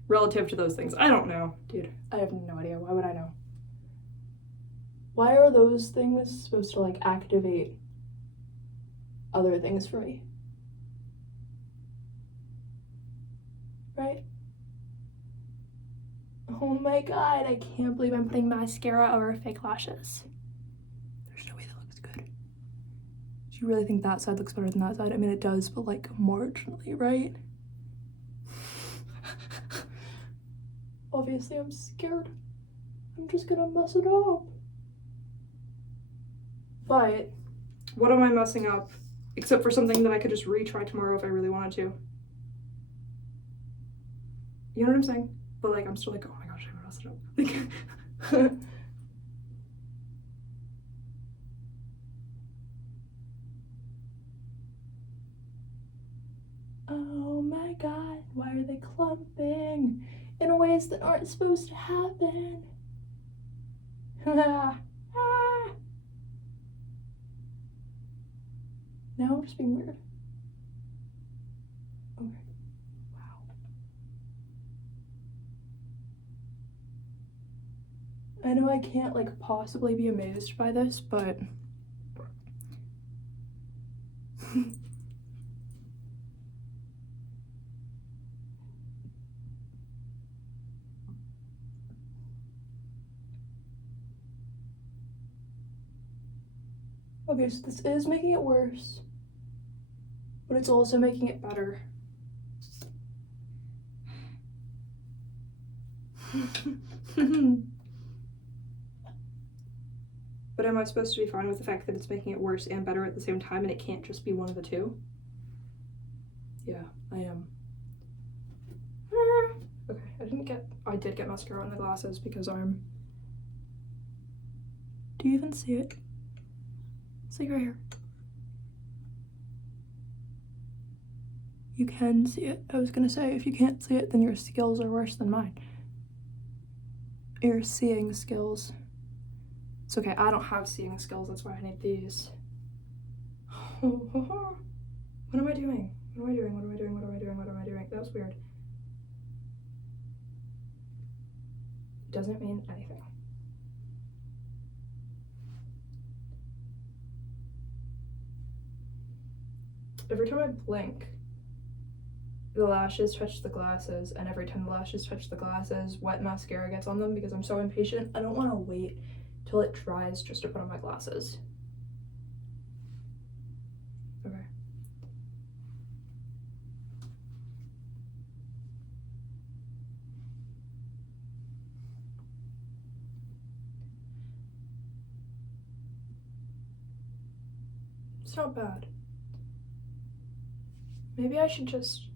relative to those things? I don't know, dude. I have no idea. Why would I know? Why are those things supposed to like activate other things for me? Right? Oh my god, I can't believe I'm putting mascara over fake lashes. There's no way that looks good. Do you really think that side looks better than that side? I mean, it does, but like marginally, right? Obviously, I'm scared. I'm just gonna mess it up. But what am I messing up? Except for something that I could just retry tomorrow if I really wanted to. You know what I'm saying? But like, I'm still like, oh my gosh, I'm gonna mess it up. Like, pumping in ways that aren't supposed to happen. Now I'm just being weird. Okay. Wow. I know I can't like possibly be amazed by this, but okay, so this is making it worse, but it's also making it better. But am I supposed to be fine with the fact that it's making it worse and better at the same time and it can't just be one of the two? Yeah, I am. Okay, I did get mascara on the glasses because I'm... Do you even see it? It's like right here. You can see it. I was gonna say, if you can't see it, then your skills are worse than mine. Your seeing skills. It's okay, I don't have seeing skills, that's why I need these. What am I doing? What am I doing? What am I doing? What am I doing? What am I doing? That was weird. Doesn't mean anything. Every time I blink, the lashes touch the glasses, and every time the lashes touch the glasses, wet mascara gets on them because I'm so impatient. I don't want to wait till it dries just to put on my glasses. Okay. It's not bad. Maybe I should just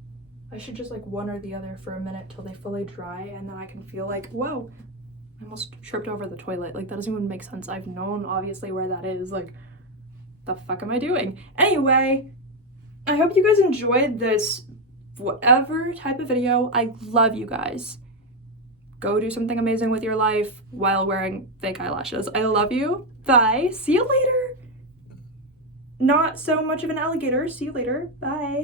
like one or the other for a minute till they fully dry, and then I can feel like, whoa, I almost tripped over the toilet. Like, that doesn't even make sense. I've known obviously where that is. Like, the fuck am I doing? Anyway, I hope you guys enjoyed this whatever type of video. I love you guys. Go do something amazing with your life while wearing fake eyelashes. I love you. Bye. See you later. Not so much of an alligator. See you later. Bye.